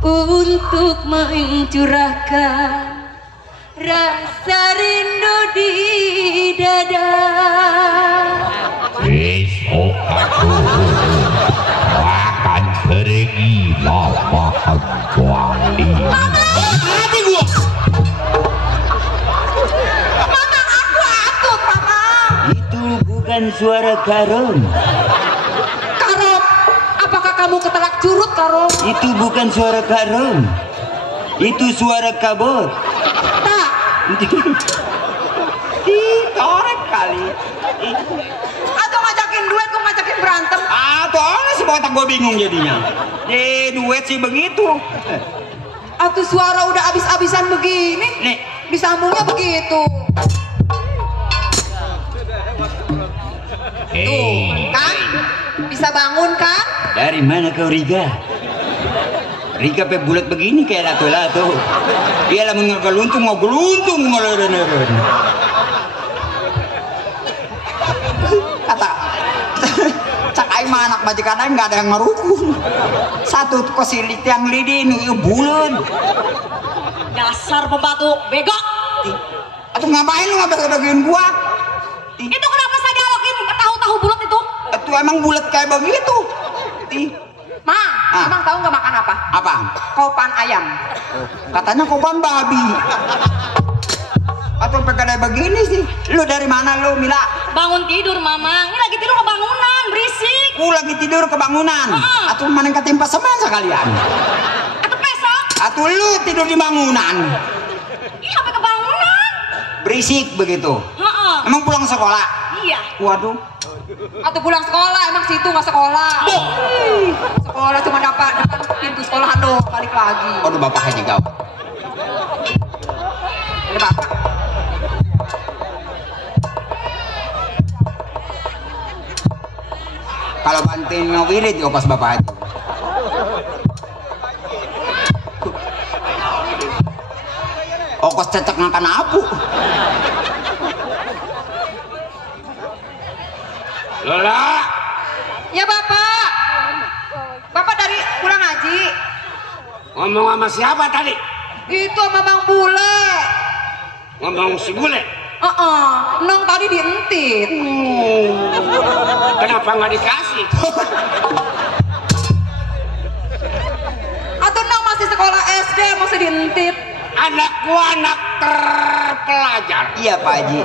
untuk mencurahkan rasa rindu di dada. Besok aku akan pergi memakan kuali. Hati gua. Mamang, aku atut, Mamang. Itu bukan suara Karom. Karom, apakah kamu ketelak curut, Karom? Itu bukan suara Karom. Itu suara kabut. Tak. Ih, korek kali. Atau ngajakin duet, kok ngajakin berantem? Tuh orang sih botak gue bingung jadinya. Duet sih begitu. Atau suara udah abis-abisan begini, Nih, disambungnya begitu. Hei, Kan? Bisa bangun kan? dari mana kau Riga? Riga pe bulat begini kayak lato-lato. Dia lah ngegeluntung ngeleren-eren. Kata cak aing mah anak majikan aing nggak ada yang ngerukun. Satu kosilit yang lidi nu bulan. Dasar pembantu bego. Atau ngapain lu ngabek-ngabekin gua? Itu kenapa saya dialogin tahu-tahu bulat itu? Itu emang bulat kayak begitu. Mang, Abang tahu nggak makan apa? Apa? Kopan ayam. Katanya kopan babi. Atau kayak begini sih. Lu dari mana lu, Mila? Bangun tidur, Mamang. Ini lagi tidur kebangunan, berisik. Lagi tidur kebangunan. Atau mana ketimpa semen sekalian? Atau besok? Atau lu tidur di bangunan? Ini sampai kebangunan. Berisik begitu. Heeh. Emang pulang sekolah? Iya. Waduh. Atau pulang sekolah, emang situ nggak sekolah. Sekolah cuma dapat depan pintu sekolah doang, balik lagi. Waduh, bapak haji kau. Ada bapak. Kalau bantuin ngawirit di pas bapak haji. Ongkos cecek makan apu. Lola, Ya Bapak. Bapak dari pulang haji. ngomong sama siapa tadi? Itu sama Bang Bule. Ngomong si bule. Nong tadi dientit. Kenapa nggak dikasih? Atau Nong masih sekolah SD masih dientit. Anakku anak terpelajar. Iya Pak Haji.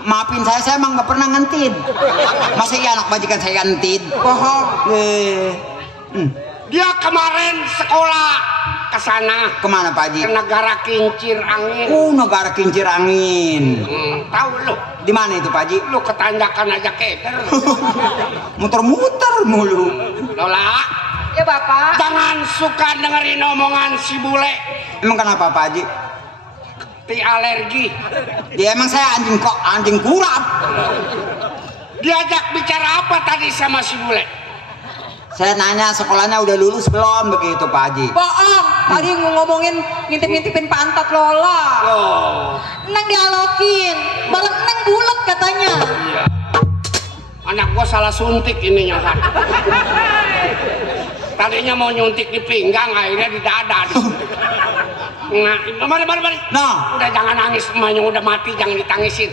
Maafin saya emang nggak pernah ngentit. Masa iya anak majikan saya ngentit? Bohong. Dia kemarin sekolah ke sana. Kemana Pak Haji? Ke negara kincir angin. Negara kincir angin. Tahu lu? Di mana itu Pak Haji? Lu ketanjakan aja keter. Muter-muter mulu. Lola, Ya Bapak. jangan suka dengerin omongan si bule. Emang kenapa Pak Haji? Ti alergi. Dia emang saya anjing kurap. Diajak bicara apa tadi sama si bule? Saya nanya sekolahnya udah lulus belum begitu Pak Haji? Bohong. Tadi ngomongin ngintip-ngintipin pantat Lola. Oh, Neng dialokin. Balak Neng bulat katanya. iya. Anak gua salah suntik ininya kan. Tadinya mau nyuntik di pinggang, akhirnya di dada. Nah, mari. Nah, Udah jangan nangis, emaknya udah mati, jangan ditangisin.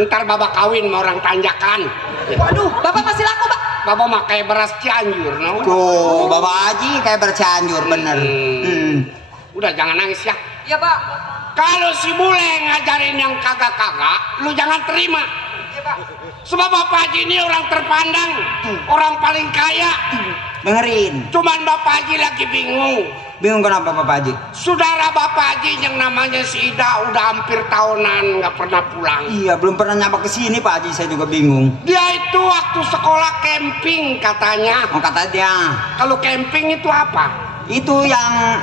Ntar babak kawin sama orang tanjakan. Waduh, Bapak masih laku, Pak. Babak mah kayak beras Cianjur, no? tuh Bapak Haji kayak bercianjur bener. Udah jangan nangis ya. Ya Pak. Kalau si bule ngajarin yang kagak-kagak, lu jangan terima. Ya Pak. Sebab Bapak Haji ini orang terpandang, orang paling kaya. Dengerin. Cuman Bapak Haji lagi bingung. Bingung kenapa Bapak Haji? Saudara Bapak Haji yang namanya si Ida udah hampir tahunan nggak pernah pulang. Iya, belum pernah nyapa ke sini Pak Haji, saya juga bingung. Dia itu waktu sekolah camping katanya. Oh, kata dia. Kalau camping itu apa? Itu yang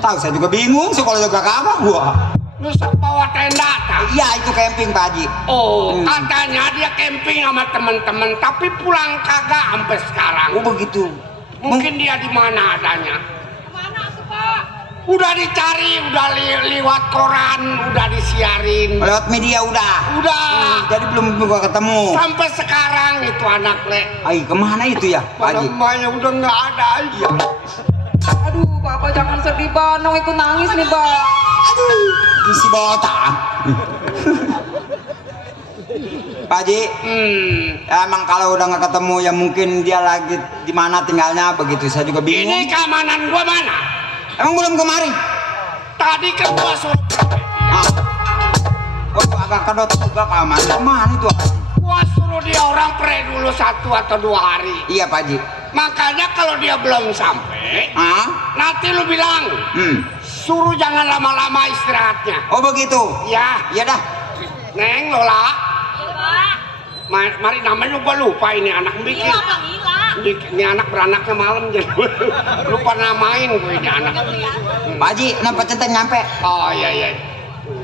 tahu saya juga bingung, sekolah juga apa gua. Lu bawa tenda tak? Iya, itu camping Pak Haji. Oh, katanya dia camping sama temen-temen, tapi pulang kagak sampai sekarang. Oh, begitu. Mungkin dia di mana adanya? Mana tuh Pak? Udah dicari, udah lewat koran, udah disiarin. Lewat media udah. Jadi belum gua ketemu. Sampai sekarang itu anak le. Ay, kemana itu ya Pak Haji? Namanya udah nggak ada aja. Aduh, Bapak jangan sedih, Banong ikut nangis nih, Bang. Aduh, si botak. Pak Haji, emang kalau udah nggak ketemu ya mungkin dia lagi di mana tinggalnya begitu. Saya juga bingung. Ini keamanan gua mana? Emang belum kemari? Tadi kan gua suruh. Oh, agak kedot juga keamanan. Mana itu? Gua suruh dia orang pre dulu 1 atau 2 hari. Iya Pak Haji. Makanya kalau dia belum sampai, nanti lu bilang, suruh jangan lama-lama istirahatnya. Oh begitu? Ya. Iya dah. Neng Lola. Mari namanya gua lupa ini anak bikin. Ini anak beranaknya malam jadi lupa namain gue ini anak. Pak Haji, nampak centeng nyampe. Oh iya.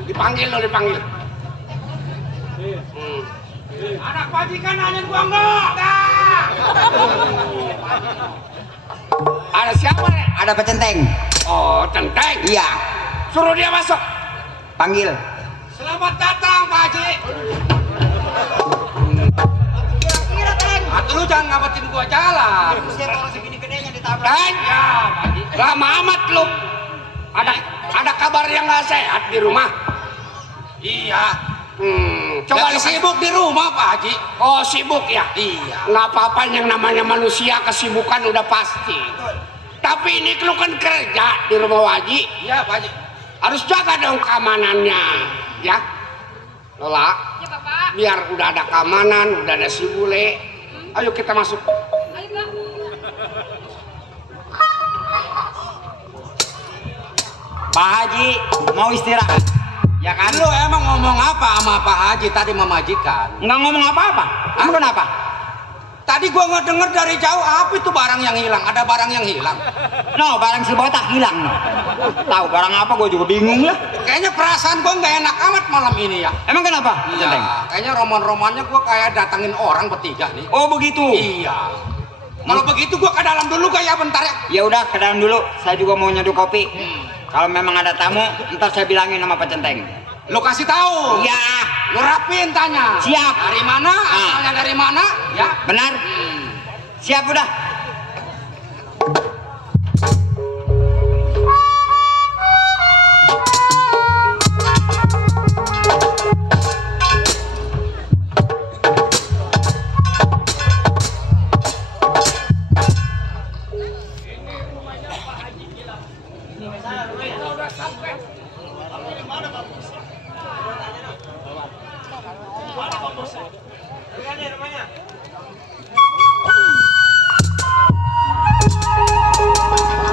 Dipanggil lo, dipanggil. Anak majikan nanya gua enggak. Ada siapa nih? Ada Pak Centeng. Oh, Centeng. Iya. Suruh dia masuk. Panggil. Selamat datang Pak Haji. Atau lu jangan ngabatin gua jalan. Siapa orang segini gedenya ditabrak? Dan ya, Pak Haji. Lama amat lu. Ada kabar yang nggak sehat di rumah? Iya. Coba sibuk di rumah Pak Haji. Oh sibuk ya? Iya. Nggak apa-apa, yang namanya manusia kesibukan udah pasti. Tapi ini lu kan kerja di rumah Haji. Iya Pak Haji. Harus jaga dong keamanannya, ya. Lola. Ya Bapak. Biar udah ada keamanan, udah ada si bule. Ayo kita masuk. Ayo Pak. Pak Haji mau istirahat. Ya kan? Lu emang ngomong apa sama Pak Haji tadi memajikan? Nggak ngomong apa-apa. Emang kenapa? Tadi gua ngedenger dari jauh apa itu barang yang hilang? Ada barang yang hilang. No, barang si botak hilang no. Tahu barang apa gua juga bingung lah. Kayaknya perasaan gua nggak enak amat malam ini ya. Emang kenapa? Iya. Kayaknya roman-romannya gua kayak datangin orang bertiga nih. Oh begitu. Iya. Kalau begitu gua ke dalam dulu kayak bentar ya. Ya udah ke dalam dulu. Saya juga mau nyeduh kopi. Kalau memang ada tamu, ntar saya bilangin sama Pak Centeng. Lu kasih tahu. Iya. Lu rapin tanya. Siap. Dari mana? Asalnya dari mana? Ya. Benar. Siap udah.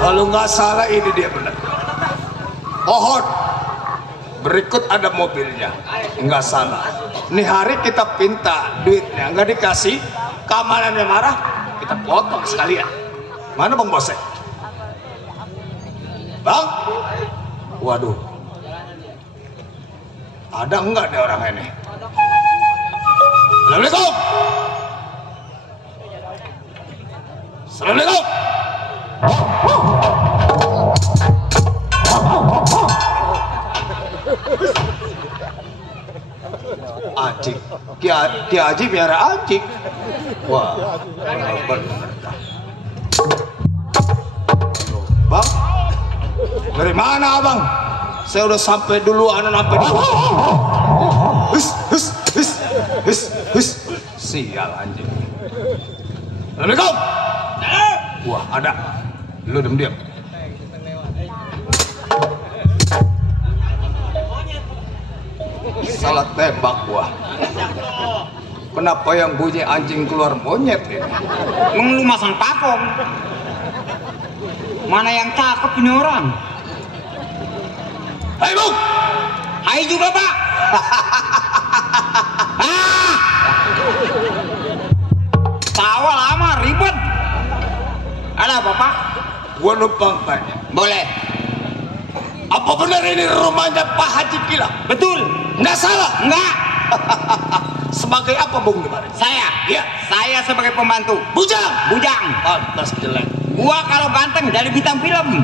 Kalau nggak salah ini dia benar. Pohon. Berikut ada mobilnya. Nggak salah. Nih hari kita pinta duitnya, nggak dikasih, keamanannya marah, kita potong sekalian. Mana Bang Bosek? Bang? Waduh. Ada enggak deh orang ini? Assalamualaikum. Assalamualaikum. Acik, Ki Haji biara acik. Wah, bener. Bang, dari mana abang? Saya udah sampai duluan, sampai di hus. Sial anjing. Assalamualaikum. Wah, ada. Lu diam. Salah tembak gua. Kenapa yang bunyi anjing keluar monyet ini? Emang lu masang pakong? Mana yang cakep ini orang? Hai Bung. Hai juga Pak. Tawa lama ribet. Ada apa Pak? Gua numpang tanya. Boleh. Apa benar ini rumahnya Pak Haji Kilap? Betul. Nggak salah. Enggak. Sebagai apa Bung di mari? Saya. Iya. Saya sebagai pembantu. Bujang. Bujang. Pantas jelek. Gua kalau ganteng jadi bintang film.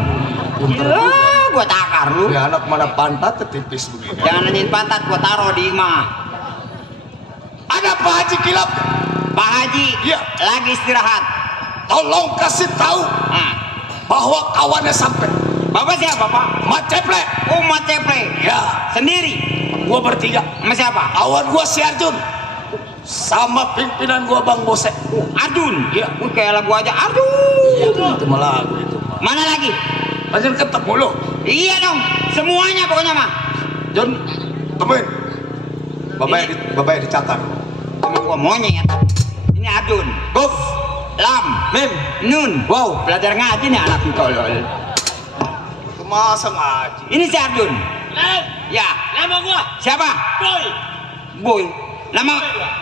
Ya, gua takar lu. Ya anak mana pantat ketipis begini. Jangan nanyain pantat, gua taruh di imah. Ada Pak Haji Kilap. Pak Haji, Iya. lagi istirahat. Tolong kasih tahu Nah, bahwa kawannya sampai. Bapak siapa Pak? Mat Ceple. Oh, Mat Ceple. Ya, Sendiri. gua bertiga. Sama siapa? Awan gua si Arjun. Sama pimpinan gua Bang Bose. Arjun. Iya. Wih, kayak lagu aja Arjun. Itu malah lagu itu. Mana lagi? Lanjut ketemu lo. Iya dong, semuanya pokoknya mah. Jun, temuin. Bapak dicakar. Emang gua monyet. Ini Arjun. Guf. Lam. Mim. Nun. Wow. Belajar ngaji nih anak tolol. Masa ngaji. Ini si Arjun. Ya. Nama gua Siapa? Boy. Boy.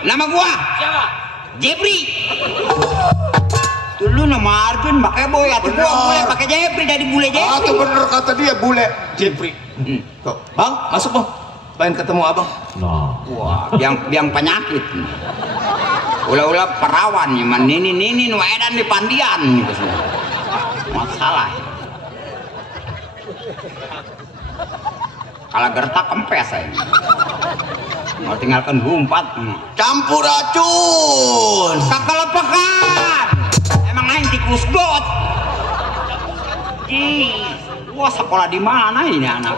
Nama gua Siapa? Jepri. Dulu nama Arjun pakai Boy, atau gua boleh pakai Jepri dari bule Ah, Jepri. tuh bener kata dia bule. Jepri. Tuh, Bang, masuk Bang. Pengen ketemu Abang. Wah, biang penyakit. Ulah-ulah perawan nih, man nini nu edan di pandian gitu. Masalah. Kalau gertak kempes saya. Mau tinggalkan gumpat. Campur racun. Kakalepekan. Emang aing tikus got. Ih, gua sekolah di mana ini anak?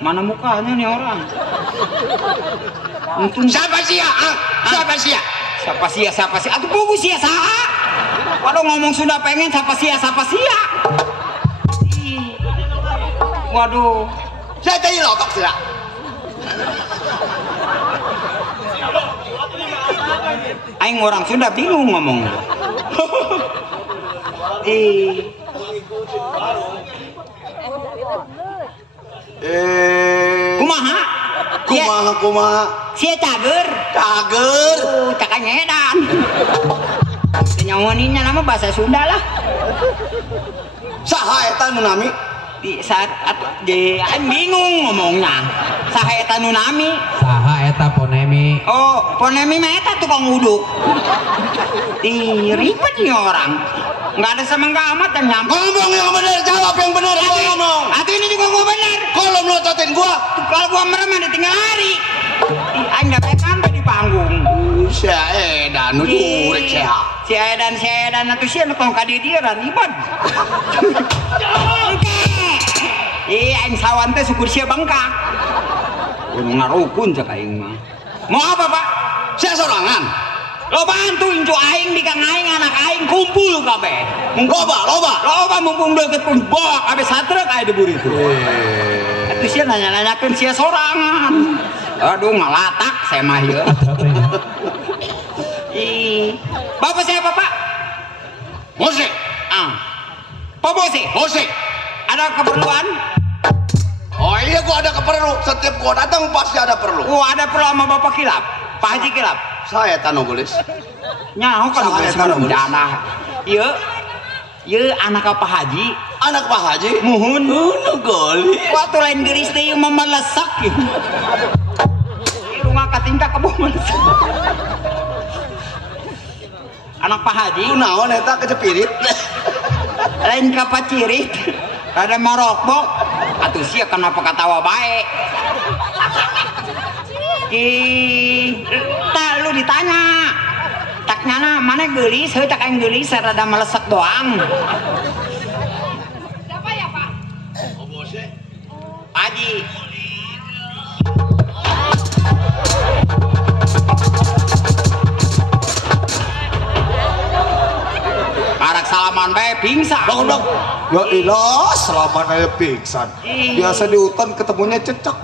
Mana mukanya nih orang? Untung Siapa sih ya? Siapa sih ya? siapa sih? Aduh buku sih saha? Waduh ngomong sudah pengen siapa sih? Ih. Waduh. Saya tadi lotok sih. Aing orang Sunda bingung ngomong. Kumaha. Sia cager. Cakanya edan. Kenyawaninnya nama bahasa Sunda lah. Saha eta nu nami? Di saat aing bingung ngomongnya. Saha eta nu nami? Saha eta ponemi. Oh, ponemi mah eta tukang uduk. Ribet nih orang. Nggak ada semangat amat yang nyampe. Ngomong yang benar, jawab yang benar. Ngomong. Atau ini juga gua bener. Kalau melototin gua, Kalau gua merem ditinggal lari. Aing nggak pekan di panggung. si Edan nu jurek seha. Si Edan atuh sia nu tong ka dia ribet. Aing sawan teh syukur sia bangka. Kudu ngarukun cak aing mah. Mau apa, Pak? Saya sorangan. Lo bantu incu aing di kang aing anak aing kumpul kabeh. Loba. Mumpung deket pun bawa kabeh satrek aya di buri itu. Atuh sia nanya-nanyakeun sia sorangan. Aduh ngalatak saya mah ieu. Bapak siapa, Pak? Bose. Pak Bose. Bose. Ada keperluan? Oh iya gua ada keperlu. Setiap gua datang pasti ada perlu. Ada perlu sama Bapak Kilap. Pak Haji Kilap. Saya Tano Gulis. Nyaho kan Saya geus Tano Gulis. dana. Ieu anak Pak Haji. Anak Pak Haji. Muhun. Nu Gulis. Waktu lain geris teh ieu mah melesak gitu. Di rumah katingkah kebo melesak. Anak Pak Haji. Kunaon eta kecepirit. Lain ka pacirit. Ada marokbok. Atuh sia kenapa katawa bae. Tak lu ditanya. Tak nyana mana geulis, heuh tak aing geulis rada meleset doang. Siapa ya, Pak? Haji. Arak salaman bae pingsan. Bang. Ya ilah, selama saya pingsan. Biasa di hutan ketemunya cecak.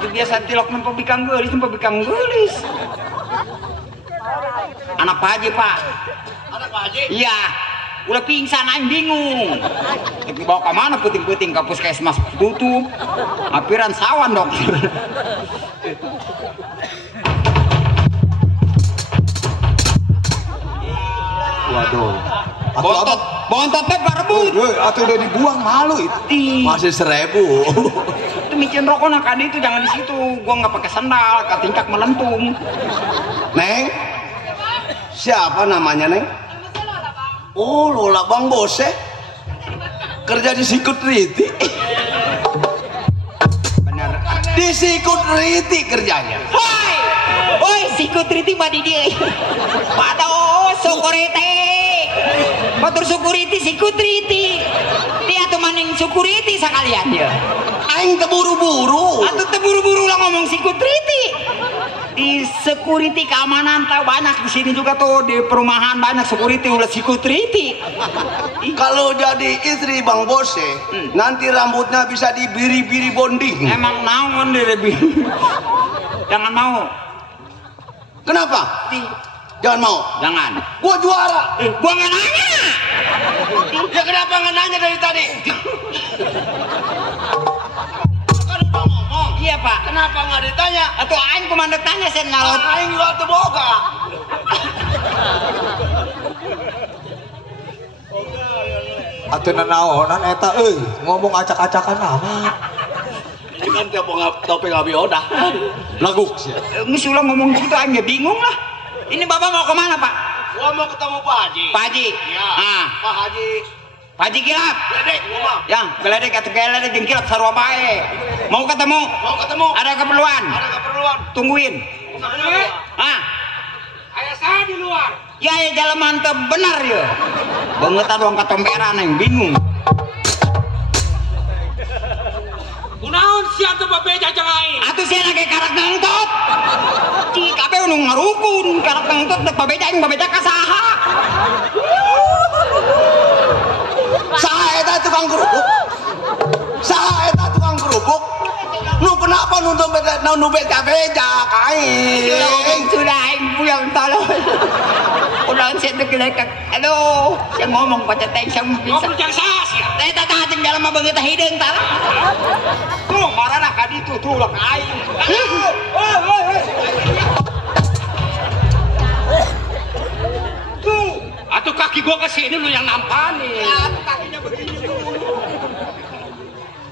Itu biasa tilok nempo bikang geulis. Anak Pak Haji, Pak. Anak Pak Haji? Iya. Udah pingsan, aing bingung. Dibawa ke mana puting-puting ke puskesmas tutup. Apiran sawan dokter. Waduh. Bontotnya parebut. Atau udah dibuang malu itu. Masih 1000. Itu micin rokok nak itu jangan di situ. Gua nggak pakai sandal, ketingkak melentung. Neng, siapa namanya Neng? Oh, Lola Bang Bose. Kerja di Security. Bener. Di Security kerjanya. Oi, security mah di dia. Pado, security. Motor security. Dia tuh maning security sekalian dia. Aing teburu-buru. Atuh teburu-buru lah ngomong security. Di security keamanan tahu banyak di sini juga tuh di perumahan banyak security ulah security. Kalau jadi istri Bang Bose, nanti rambutnya bisa dibiri-biri bonding. Emang naon deh lebih. Jangan mau. Kenapa? Jangan mau. Jangan. Gua juara. Gua nggak nanya. Ya kenapa nggak nanya dari tadi? Kan udah ngomong. Iya Pak. Kenapa nggak ditanya? Atau aing komandek tanya sen ngalot. Aing juga tuh boga. Atau nanaonan eta ngomong acak-acakan amat. Ini kan tiap topeng abi odah. Laguk sih. Nggak ulang ngomong gitu aing ya bingung lah. Ini Bapak mau kemana Pak? Gua mau ketemu Pak Haji. Pak Haji. Iya. Ah. Pak Haji. Pak Haji Kilap. Geledek, gua mau. Yang geledek atau geledek jeung kilap sarua bae. Mau ketemu? Mau ketemu. Ada keperluan? Ada keperluan. Tungguin. Ah. Ayah saya di luar. Ya jalan mantep benar ya. Banget doang ketomberan yang bingung. Kunaon siap tuh bebeja jeung aing. Atuh sia lagi karak nangtot. Ci kabeh nu ngarukun karak nangtot teh babeja aing babeja ka saha? Saha eta tukang kerupuk? Saha eta tukang kerupuk? Nu kenapa nu beja ka aing? Sudah aing puyang tolong. Udah saya tuh kelekak. Halo, saya ngomong pada teng sama bisa. Ngomong jeung saha sia? Teh tah tah jeung jalma beungeut teh hideung tah. Tuh marana ka ditu tuh lah aing. Tuh, atuh kaki gua ke sini lu yang nampanin. Atuh kakinya begini dulu.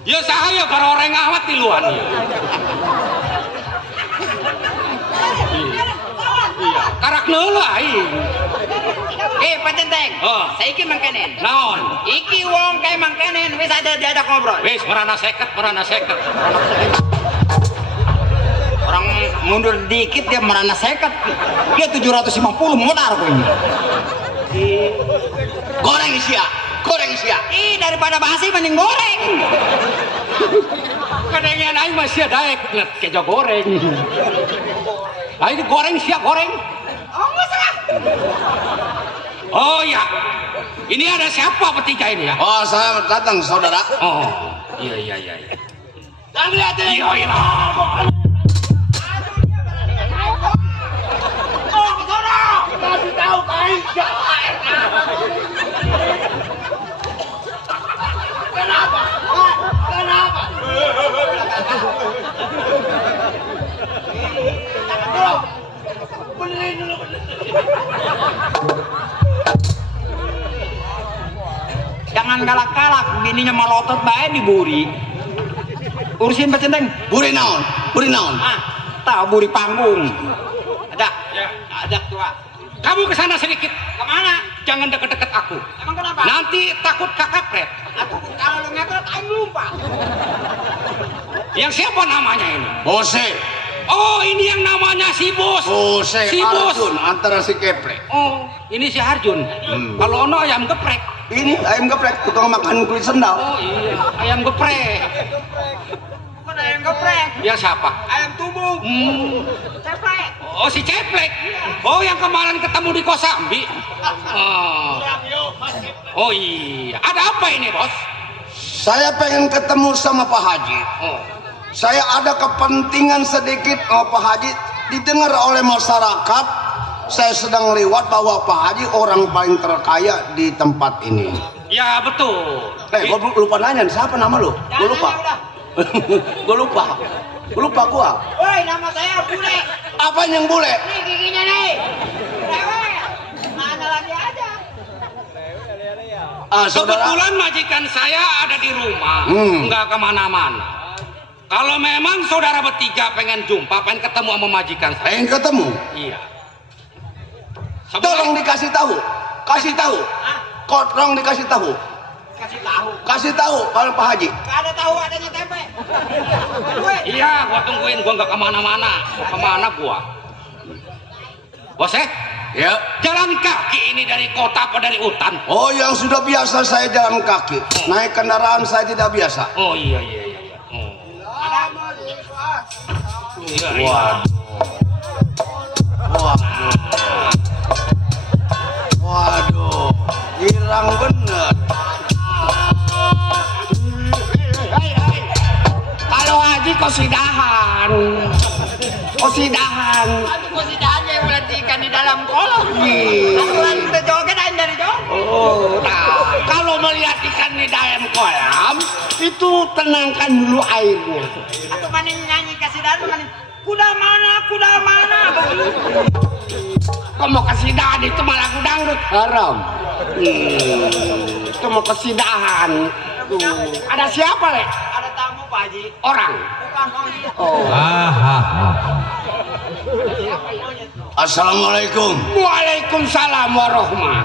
Ya sahaya baroreng awat di luar nih. Iya, karak neula aing. Pak Centeng, saiki mangkenen. Naon? Iki wong kae mangkenen wis ada diajak ngobrol. Wis merana seket. Orang mundur dikit dia merana seket. Dia 750 modal kok ini. Goreng sia. Ih daripada basi mending goreng. Kadengan aing masih daek kejo goreng. Aing goreng sia goreng. Oh enggak salah. Oh ya. Ini ada siapa bertiga ini ya? Oh, saya datang saudara. Oh, iya. Jangan lihatin. Iya. Oh, saudara. Kasih tahu kain. Kenapa? Benerin dulu. Jangan galak-galak, bininya malotot bae diburi. Urusin Pak Centeng. Buri naon? Tahu buri panggung. Ada. Ya. Ada tua. Kamu ke sana sedikit. Kemana? Jangan deket-deket aku. Emang kenapa? Nanti takut kakapret. Aku kalau lu ngepret aing lupa. Yang siapa namanya ini? Bose. Oh, ini yang namanya si Bos. Bose. Si Bos. Arjun antara si Keprek. Oh, ini si Harjun. Kalau ono ayam geprek. Ini ayam geprek, tukang makan kulit sendal. Oh iya, ayam geprek. Bukan ayam geprek. Yang siapa? Ayam tubuh. Ceplek. Oh, si Ceplek. Oh, yang kemarin ketemu di Kosambi. Oh iya. Ada apa ini, Bos? Saya pengen ketemu sama Pak Haji. Oh. Saya ada kepentingan sedikit, Pak Haji. Didengar oleh masyarakat saya sedang lewat bahwa Pak Haji orang paling terkaya di tempat ini. Ya betul. Gue lupa nanya, siapa nama lu? Gue lupa. Gue lupa. Gue lupa gua. Woi, nama saya Bule. Apa yang bule? Nih giginya nih. Mana lagi aja? Saudara. Kebetulan majikan saya ada di rumah, nggak kemana-mana. Kalau memang saudara bertiga pengen jumpa, pengen ketemu sama majikan saya. Pengen ketemu? Iya. Tolong dikasih tahu. Kasih tahu. Tolong dikasih tahu. Kasih tahu. Kasih tahu kalau Pak Haji. Gak ada tahu adanya tempe. Iya, gua tungguin, gua nggak kemana-mana. Kemana gua? Bos Ya. jalan kaki ini dari kota apa dari hutan? Oh, yang sudah biasa saya jalan kaki. Naik kendaraan saya tidak biasa. Oh iya. Iya. Waduh, girang bener. Kalau Haji kosidahan. Kosidahan yang melantikan di dalam kolam. Aturan udah joget aja dari jauh. Oh, nah, kalau melihat ikan di dalam kolam, itu tenangkan dulu airnya. Atau mana nyanyi kasidahan, mana kuda mana. Kau mau kasidahan itu malah lagu dangdut haram. Itu mau kasidahan. Ada siapa le? Ada tamu Pak Haji. Orang. Bukan monyet. Oh. Assalamualaikum. Waalaikumsalam warahmah.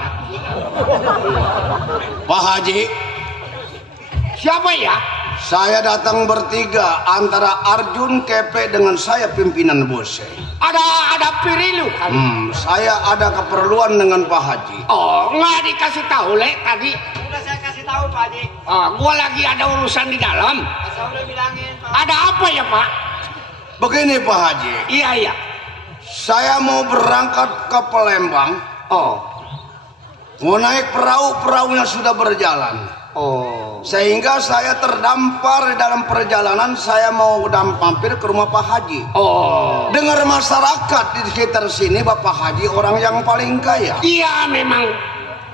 Pak Haji, Siapa ya? saya datang bertiga antara Arjun, Kepe dengan saya pimpinan Bose. Ada pirilu kan? Saya ada keperluan dengan Pak Haji. Oh, nggak dikasih tahu le tadi. Udah saya kasih tahu Pak Haji. Gua lagi ada urusan di dalam. Saya udah bilangin Pak. Ada apa ya Pak? Begini Pak Haji, Iya. saya mau berangkat ke Palembang. Oh. Mau naik perahu, perahunya sudah berjalan. Oh. Sehingga saya terdampar di dalam perjalanan. Saya mau mampir ke rumah Pak Haji. Oh. Dengar masyarakat di sekitar sini Bapak Haji orang yang paling kaya. Iya memang.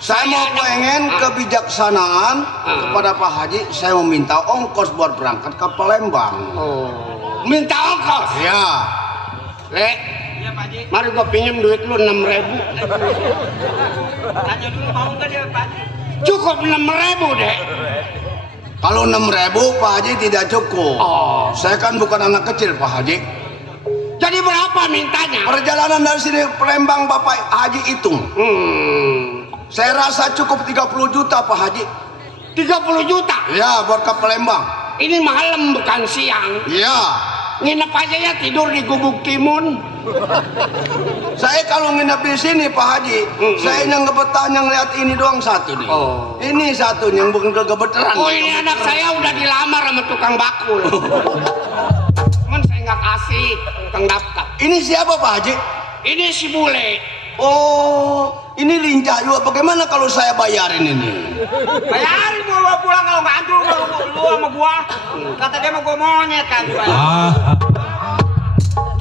Saya mau pengen kebijaksanaan kepada Pak Haji. Saya mau minta ongkos buat berangkat ke Palembang. Oh. Minta ongkos. Ya. Le. Iya Pak Haji. Mari gua pinjam duit lu 6.000. Tanya dulu mau nggak dia Pak Haji? Cukup 6.000 deh. Kalau 6.000 Pak Haji tidak cukup. Oh. Saya kan bukan anak kecil Pak Haji. Jadi berapa mintanya? Perjalanan dari sini Palembang Bapak Haji hitung. Saya rasa cukup 30 juta Pak Haji. 30 juta. Ya, buat ke Palembang. Ini malam bukan siang. Ya. Nginep aja ya tidur di Gubuk Timun. Saya kalau nginep di sini Pak Haji, saya yang ngebetahnya ngeliat ini doang satu nih. Oh. Ini satunya yang bukan kegebeteran. Oh ini anak saya udah dilamar sama tukang bakul. Cuman saya nggak kasih tukang daftar. Ini siapa Pak Haji? Ini si Bule. Oh, ini lincah juga. Bagaimana kalau saya bayarin ini? Bayarin gua pulang kalau nggak anjur lu sama gua. Kata dia mau gua monyet kan.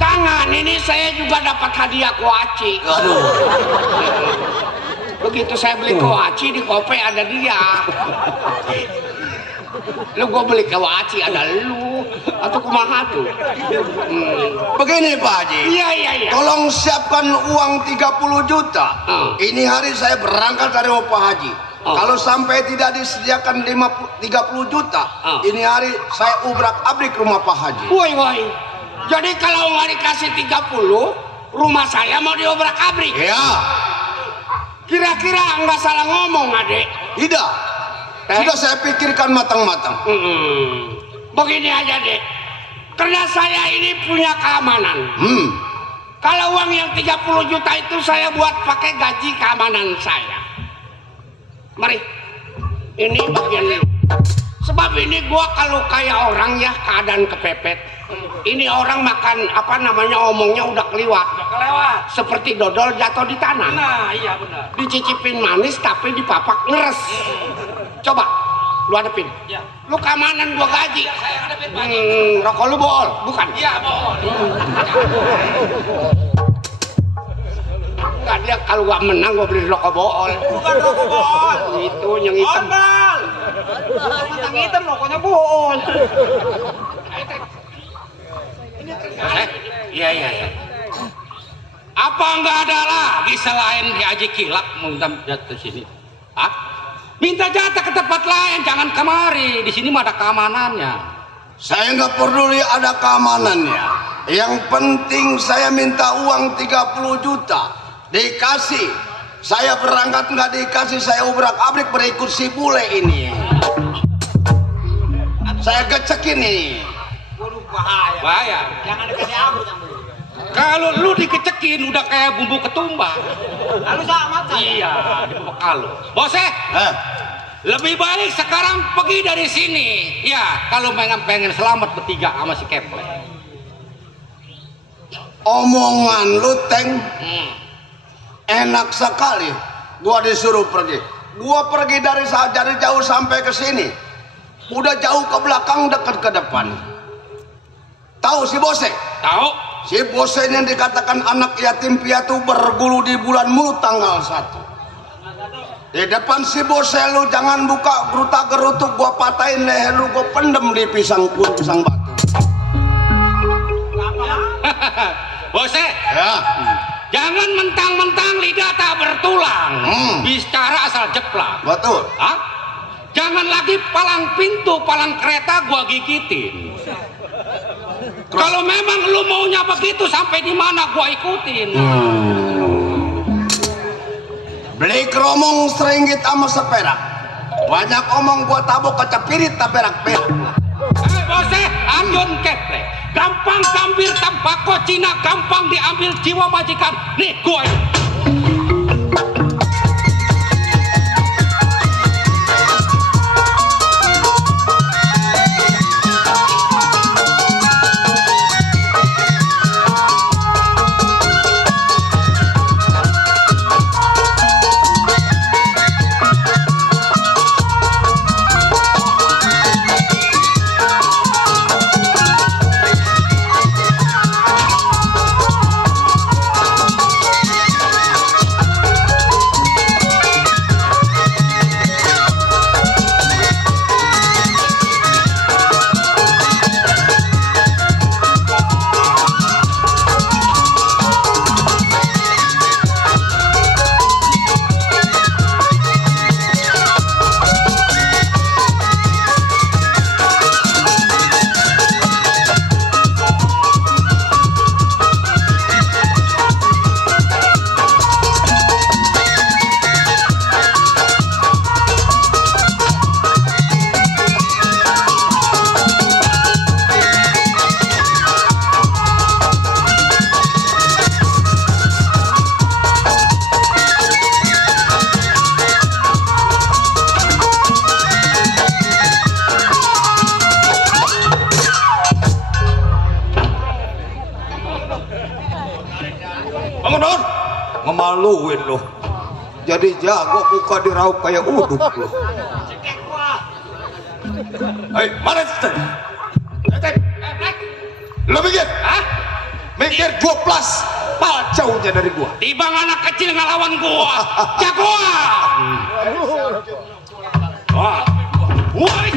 Jangan, ini saya juga dapat hadiah kuaci. Aduh. Begitu saya beli kuaci di Kope ada dia. Lu gua beli kuaci ada lu atau kumaha tuh? Begini Pak Haji. Iya. Tolong siapkan uang 30 juta. Ini hari saya berangkat dari rumah Pak Haji. Kalau sampai tidak disediakan 30 juta, ini hari saya ubrak-abrik rumah Pak Haji. Woi. Jadi kalau nggak dikasih 30, rumah saya mau diobrak-abrik. Ya. Kira-kira nggak salah ngomong, Adek? Tidak. Sudah saya pikirkan matang-matang. Begini aja, Dek. Karena saya ini punya keamanan. Kalau uang yang 30 juta itu saya buat pakai gaji keamanan saya. Mari. Ini bagian lu. Sebab ini gua kalau kayak orang ya keadaan kepepet. Ini orang makan apa namanya omongnya udah kelewat. Seperti dodol jatuh di tanah. Nah, iya benar. Dicicipin manis tapi dipapak ngeres. Coba lu hadapin. Ya. Lu keamanan gua gaji. Saya hadapin Pak Haji. Rokok lu bool, bukan? Iya, bohong. kalau gua menang gua beli rokok bool. Bukan rokok bool. Itu yang hitam. Ondal. Yang hitam rokoknya bool. Iya. Apa nggak ada lagi selain di Haji Kilap minta jatah sini? Hah? Minta jatah ke tempat lain, jangan kemari. Di sini mah ada keamanannya. Saya nggak peduli ada keamanannya. Yang penting saya minta uang 30 juta. Dikasih. Saya berangkat nggak dikasih, saya ubrak-abrik berikut si bule ini. Saya gecekin ini. Waduh, bahaya. Jangan dikasih abu campur. Kalau lu dikecekin udah kayak bumbu ketumbar. Lalu sama saya. Iya, dibekal lu. Bose, lebih baik sekarang pergi dari sini. Ya, kalau pengen selamat bertiga sama si Keple. Omongan lu, Teng, enak sekali. Gua disuruh pergi. Gua pergi dari jauh sampai ke sini. Udah jauh ke belakang, dekat ke depan. Tahu si Bose? Tahu? Si Bose yang dikatakan anak yatim piatu bergulu di bulan Mulut tanggal 1. Di depan si Bose lu jangan buka geruta-gerutuk, gua patahin leher lu, gua pendem di pisang batu. Bose, Ya. jangan mentang-mentang lidah tak bertulang. Bicara asal jeplak. Betul. Hah? Jangan lagi palang pintu, palang kereta gua gigitin. Kalau memang lu maunya begitu, sampai di mana gua ikutin. Beli keromong seringgit sama seperak. Banyak omong gua tabok kecepirit taberak-berak. Bose, Anjon Keple. Gampang kambir tambako Cina, gampang diambil jiwa majikan. Nih, gua ini. Ngemaluin lo. Jadi jago buka diraup kayak uduk lo. Hei, mana itu? Lo mikir? Hah? Mikir 12 palcaunya dari gua. Tibang anak kecil ngelawan gua. Jagoan. Wah. Woi.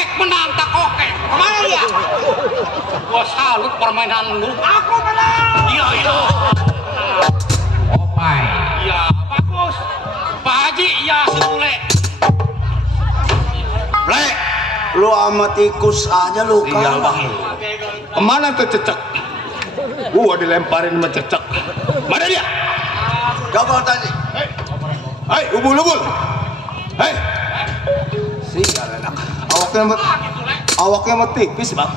kokek menang tak kokek. Kemana dia? Gua salut permainan lu. Aku menang. Iya. Opai. Iya, bagus. Pak Haji, iya si Bule. Le, lu sama tikus aja lu kalah. Kemana tuh Cecek? Gua dilemparin sama Cecek. Mana dia? Coba tadi. Hei, ubul. Hei. Sial anak. Awaknya mah tipis, Bang.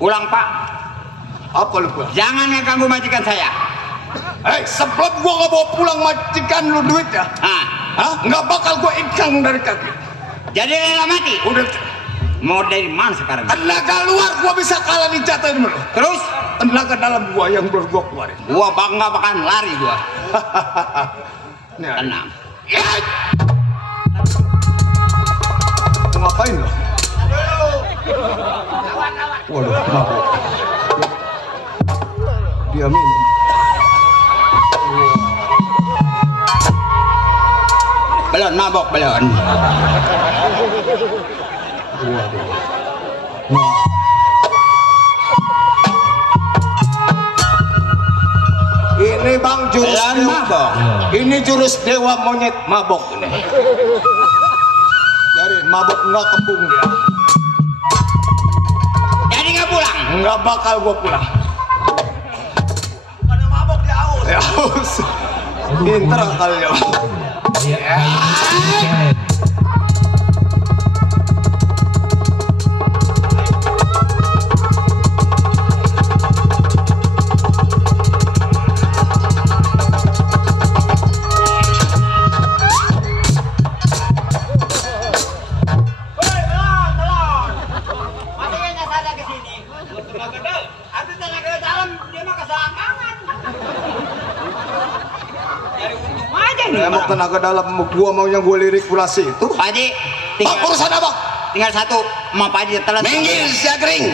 Ulang Pak. Apa lu pulang? Jangan ngeganggu majikan saya. Hei, sebelum gua nggak bawa pulang majikan lu duit ya? Hah? Nggak bakal gua ikang dari kaki. Jadi rela mati. Udah. Mau dari mana sekarang? Tenaga luar gua bisa kalah dijatuhin dulu. Terus Tenaga dalam gua yang belum gua keluarin. gua bangga bahkan lari gua. Nih, Tenang. ngapain lo? Waduh, kenapa? Diamin. Belum mabok belum. Ini Bang jurus Belum dewa. mabok. Ini jurus dewa monyet mabok ini. Jadi mabok nggak kembung dia. Jadi nggak pulang. Nggak bakal gua pulang. Pada mabok di aus. Ya aus. Pinter kali ya. Emang tenaga dalam gua mau yang gua lirik kurasi itu. Pak Haji, Bang, urusan apa? tinggal satu. Mau Pak Haji telat. Minggir sia kering.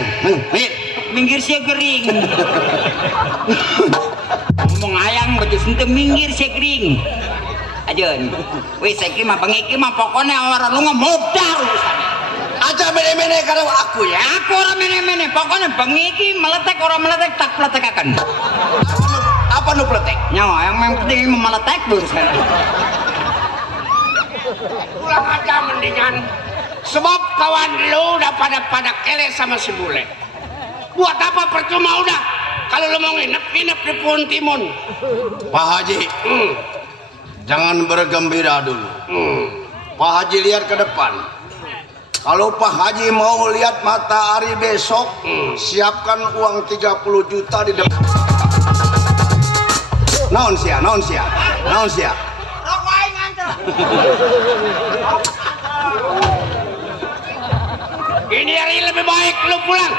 Minggir sih kering. Ngomong ayang betul sentuh minggir sih kering. Ajon, wis saya mah pengiki mah pokoknya orang lu ngemodar urusan. Aja mene-mene karena aku ya. Aku orang mene-mene, pokoknya pengiki meletek orang meletek tak peletekakan. Apa nu pletek? Nyawa yang penting meletek urusan. Pulang aja mendingan. Sebab kawan lu udah pada kele sama si Bule. Buat apa percuma udah. Kalau lu mau nginep di Pohon Timun. Pak Haji, jangan bergembira dulu. Pak Haji lihat ke depan. Kalau Pak Haji mau lihat matahari besok, siapkan uang 30 juta di depan. Naon sia. Rokok aing nganter. Ini hari lebih baik lu pulang.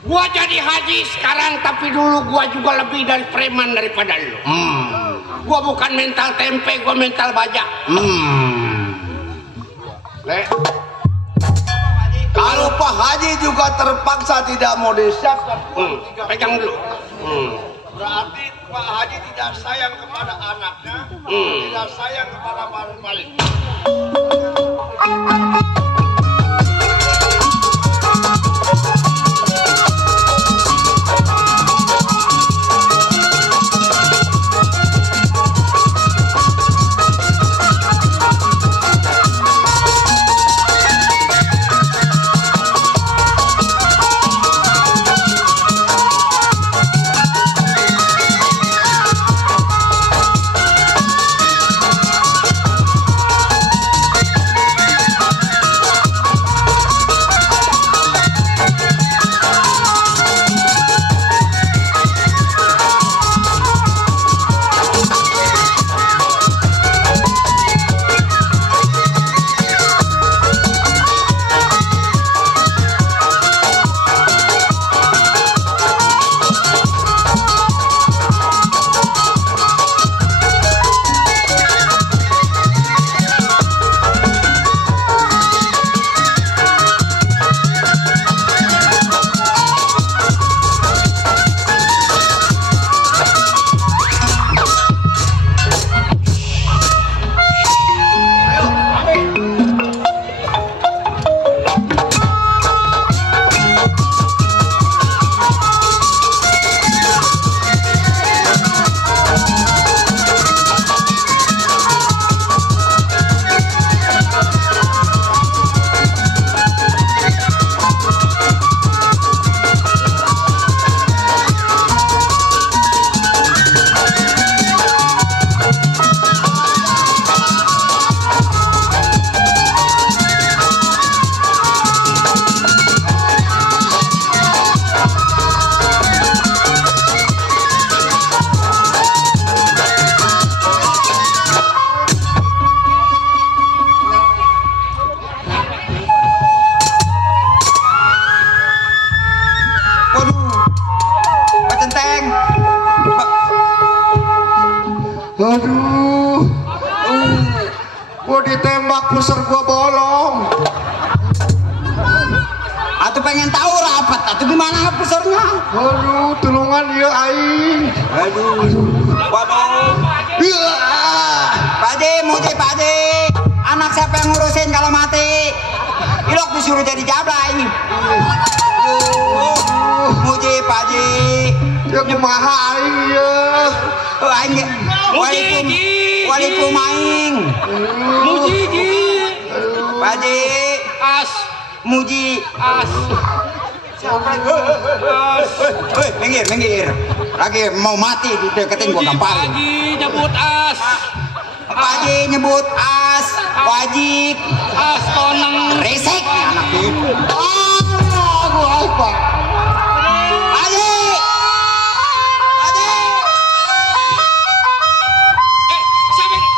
Gua jadi haji sekarang, tapi dulu gua juga lebih dari preman daripada lu. Gua bukan mental tempe, gua mental baja. Le, Kalau Pak Haji juga terpaksa tidak mau disiapkan pegang dulu. berarti Pak Haji tidak sayang kepada anaknya, tidak sayang kepada balik. pengen tahu rapat atau gimana besarnya? Aduh, tulungan dia aing. Aduh. Waduh. Iya. Pak Haji, muji Pak Haji. Anak siapa yang ngurusin kalau mati? Ilok disuruh jadi jablay. Aduh. Muji Pak Haji. Ya kumaha aing ya. Aing. Waalaikum aing. Muji ji. Pak Haji. As. Muji. As. Minggir. Lagi mau mati dideketin gua gampang. Haji nyebut as. Pak Haji nyebut as, wajib, As koneng. resek anak itu. Allahu Akbar. Haji. Siapa ini?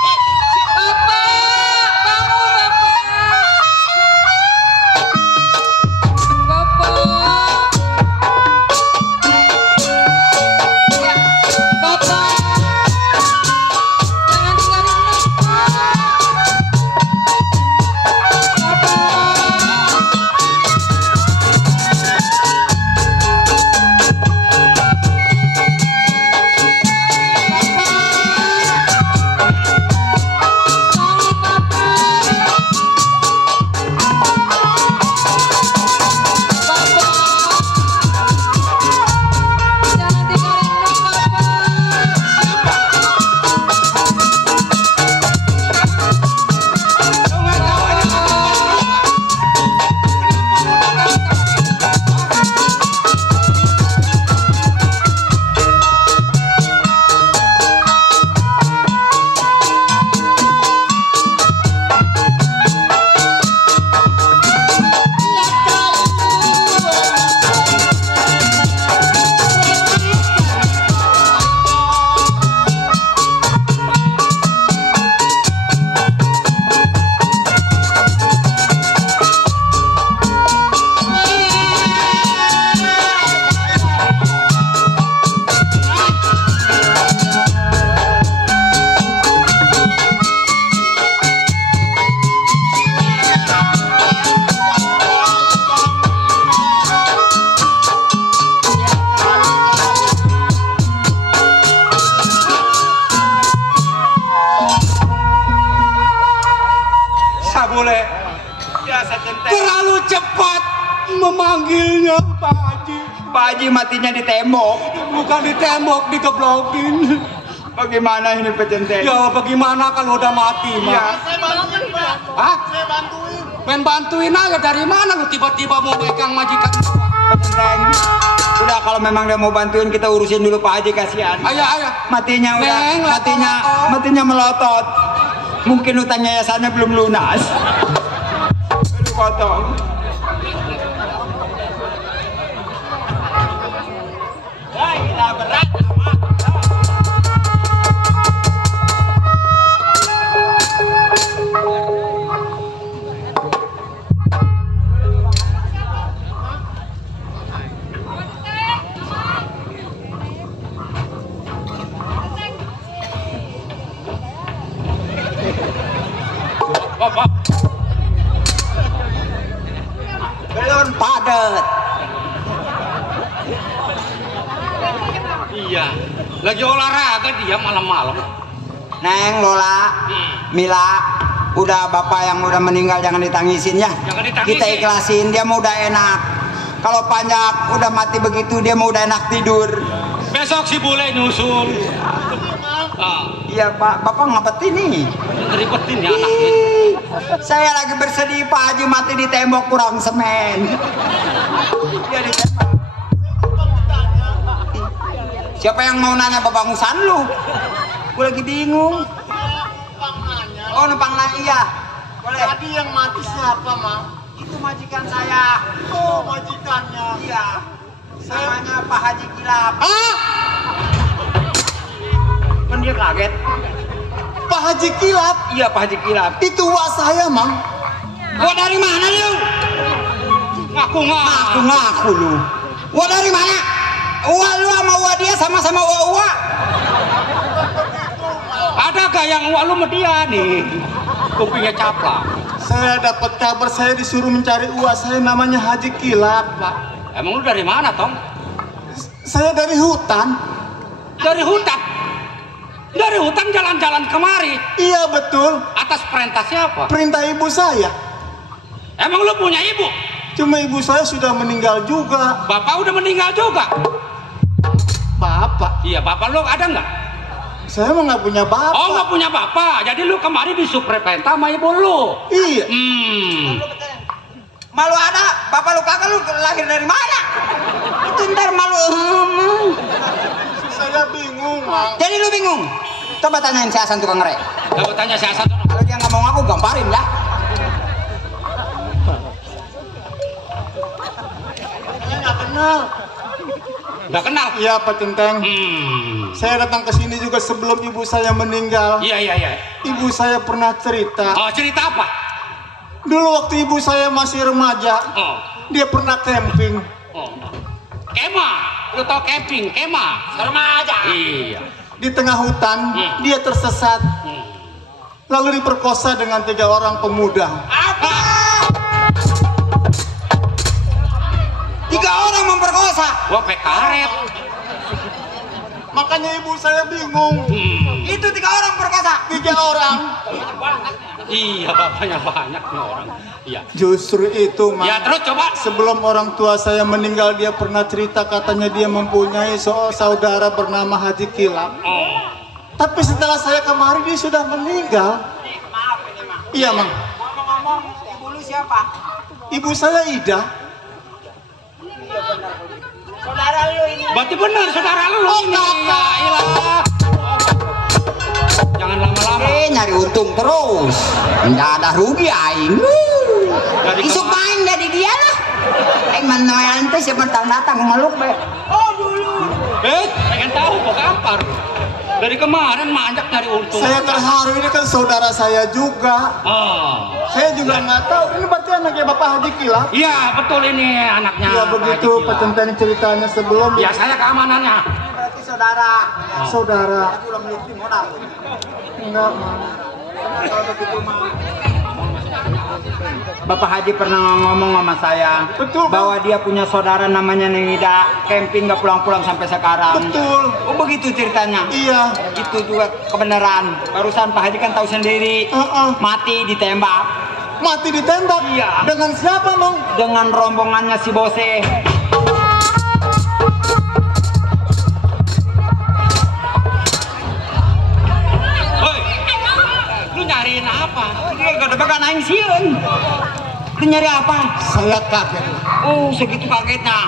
Boleh. Terlalu cepat memanggilnya Pak Haji. Pak Haji matinya di tembok. Bukan di tembok, digeblokin. Bagaimana ini Pecenten? Ya bagaimana kalau udah mati, Mak? Ya. Hah? Main bantuin aja, dari mana lu tiba-tiba mau pegang majikan? Pecenten. Udah kalau memang dia mau bantuin kita urusin dulu Pak Haji, kasihan. Ayah. Matinya udah, Neng, matinya melotot. Mungkin utang yayasannya belum lunas. Aduh, potong. Kita berat. Belum padat. Iya. Lagi olahraga dia malam-malam. Neng, Lola, Mila, udah bapak yang udah meninggal jangan ditangisin ya. Jangan ditangisin. Kita ikhlasin, dia mau udah enak. Kalau Panjak udah mati begitu dia mau udah enak tidur. Besok si bule nyusul. Iya Pak, bapak ngapain nih? Ngeribetin ya anaknya. Ih, saya lagi bersedih Pak Haji mati di tembok kurang semen. Dia di tembok. Siapa yang mau nanya babangusan lu? Gue lagi bingung. Oh numpang nanya, iya. Boleh. Tadi yang mati siapa, Mang? Itu majikan saya. Oh, majikannya. Iya. Namanya Pak Haji Kilap. Kan dia kaget. Pak Haji Kilap. Iya Pak Haji Kilap. Itu wak saya, Mang. Wah dari mana lu? Ngaku lu. Wah dari mana? Wah lu sama wah dia sama-sama wah. Ada gak yang wak lu sama dia nih? Kupingnya caplak. Saya dapat kabar saya disuruh mencari uak saya namanya Haji Kilap, Pak. Emang lu dari mana, Tong? Saya dari hutan. Dari hutan? Dari hutan jalan-jalan kemari? Iya betul. Atas perintah siapa? Perintah ibu saya. Emang lu punya ibu? Cuma ibu saya sudah meninggal juga. Bapak udah meninggal juga? Bapak? Iya, bapak lu ada nggak? Saya mah nggak punya bapak. Oh, nggak punya bapak. Jadi lu kemarin disuruh perintah sama ibu lu? Iya. Malu ada, bapak lu kagak, lu lahir dari mana? Itu ntar malu. Saya bingung, Mang. Jadi lu bingung? Coba tanyain si Hasan tukang ngerek. Coba tanya si Hasan. Kalau dia nggak mau ngaku, gamparin ya. Saya nggak kenal. Nggak kenal? Iya, Pak Centeng. Saya datang ke sini juga sebelum ibu saya meninggal. Iya. Ibu saya pernah cerita. Oh, cerita apa? Dulu waktu ibu saya masih remaja, dia pernah camping. Kemah, lu tau camping, kemah, remaja. Iya. Di tengah hutan, dia tersesat. Lalu diperkosa dengan 3 orang pemuda. Apa? 3 orang memperkosa. Wah, pekaret. Makanya ibu saya bingung. Itu 3 orang perkosa. 3 orang. Iya, bapaknya banyak nih orang. Iya. Justru itu, Mang. Ya, terus coba. Sebelum orang tua saya meninggal, dia pernah cerita katanya dia mempunyai saudara bernama Haji Kilap. Tapi setelah saya kemari dia sudah meninggal. Maaf ini, Mang. Iya, Mang. Ngomong-ngomong, ibu lu siapa? Ibu saya Ida. Saudara lu ini. Berarti benar saudara lu ini. Ya, ilah. Jangan lama-lama. Nyari untung terus. Nggak ada rugi aing. Isuk main jadi dia lah. Aing manoyan teh siapa datang ngeluk be. Oh dulu. Pengen tahu kok kampar. Dari kemarin manjak nyari untung. Saya terharu, ini kan saudara saya juga. Saya juga nggak tahu. Ini berarti anaknya Bapak Haji Kilap. Iya, betul ini anaknya. Iya begitu, Pak Centeng ceritanya sebelum. Ya, saya keamanannya. Berarti saudara. Saudara. Pulang mesti modal. Enggak, Mang. Kalau begitu, Mang. Bapak Haji pernah ngomong sama saya. Betul, Bang. Bahwa dia punya saudara namanya Neng Ida, camping nggak pulang-pulang sampai sekarang. Betul. Oh begitu ceritanya. Iya. Itu juga kebenaran. Barusan Pak Haji kan tahu sendiri. Mati ditembak. Mati ditembak? Iya. Dengan siapa, Mang? Dengan rombongannya si Bose. Hoi, lu nyariin apa? Dia gak ada bakal naik siun. Lu nyari apa? Saya kaget. Oh segitu kagetnya.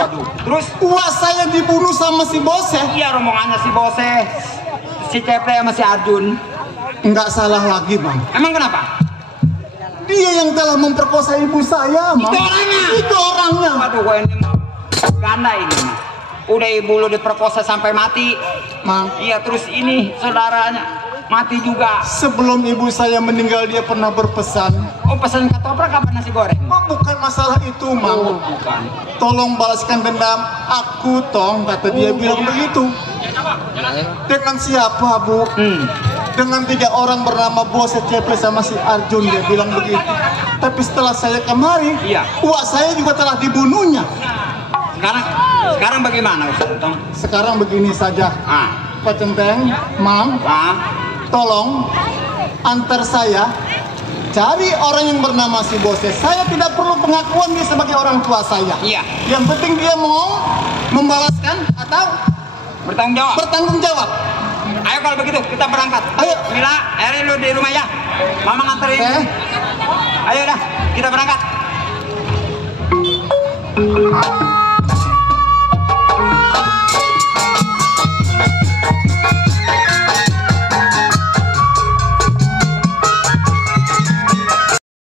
Waduh. Terus Uak saya dibunuh sama si Bose. iya rombongannya si Bose, si Ceple sama si Arjun. Enggak salah lagi, Bang. Emang kenapa? Dia yang telah memperkosa ibu saya, Bang. Itu orangnya. Itu orangnya. Waduh, gua ini mah ganda ini. Udah ibu lu diperkosa sampai mati. Mang. Iya, terus ini saudaranya mati juga. Sebelum ibu saya meninggal dia pernah berpesan. Oh, pesan ketoprak apa nasi goreng? Oh, bukan masalah itu, Mang. Oh, bukan. Tolong balaskan dendam aku, Tong, kata dia bilang begitu. Dengan siapa, Bu? Dengan 3 orang bernama Bose, Ceple sama si Arjun, dia bilang begitu. Tapi setelah saya kemari, Iya. uak saya juga telah dibunuhnya. Sekarang bagaimana, Ustaz Tong? Sekarang begini saja, Pak Centeng, Mang, tolong antar saya cari orang yang bernama si Bose. Saya tidak perlu pengakuan dia sebagai orang tua saya. Iya. Yang penting dia mau membalaskan atau Bertanggung jawab. bertanggung jawab. Ayo kalau begitu kita berangkat. Ayo. Mila, Eri lu di rumah ya. Mama nganterin. Ayo dah, kita berangkat.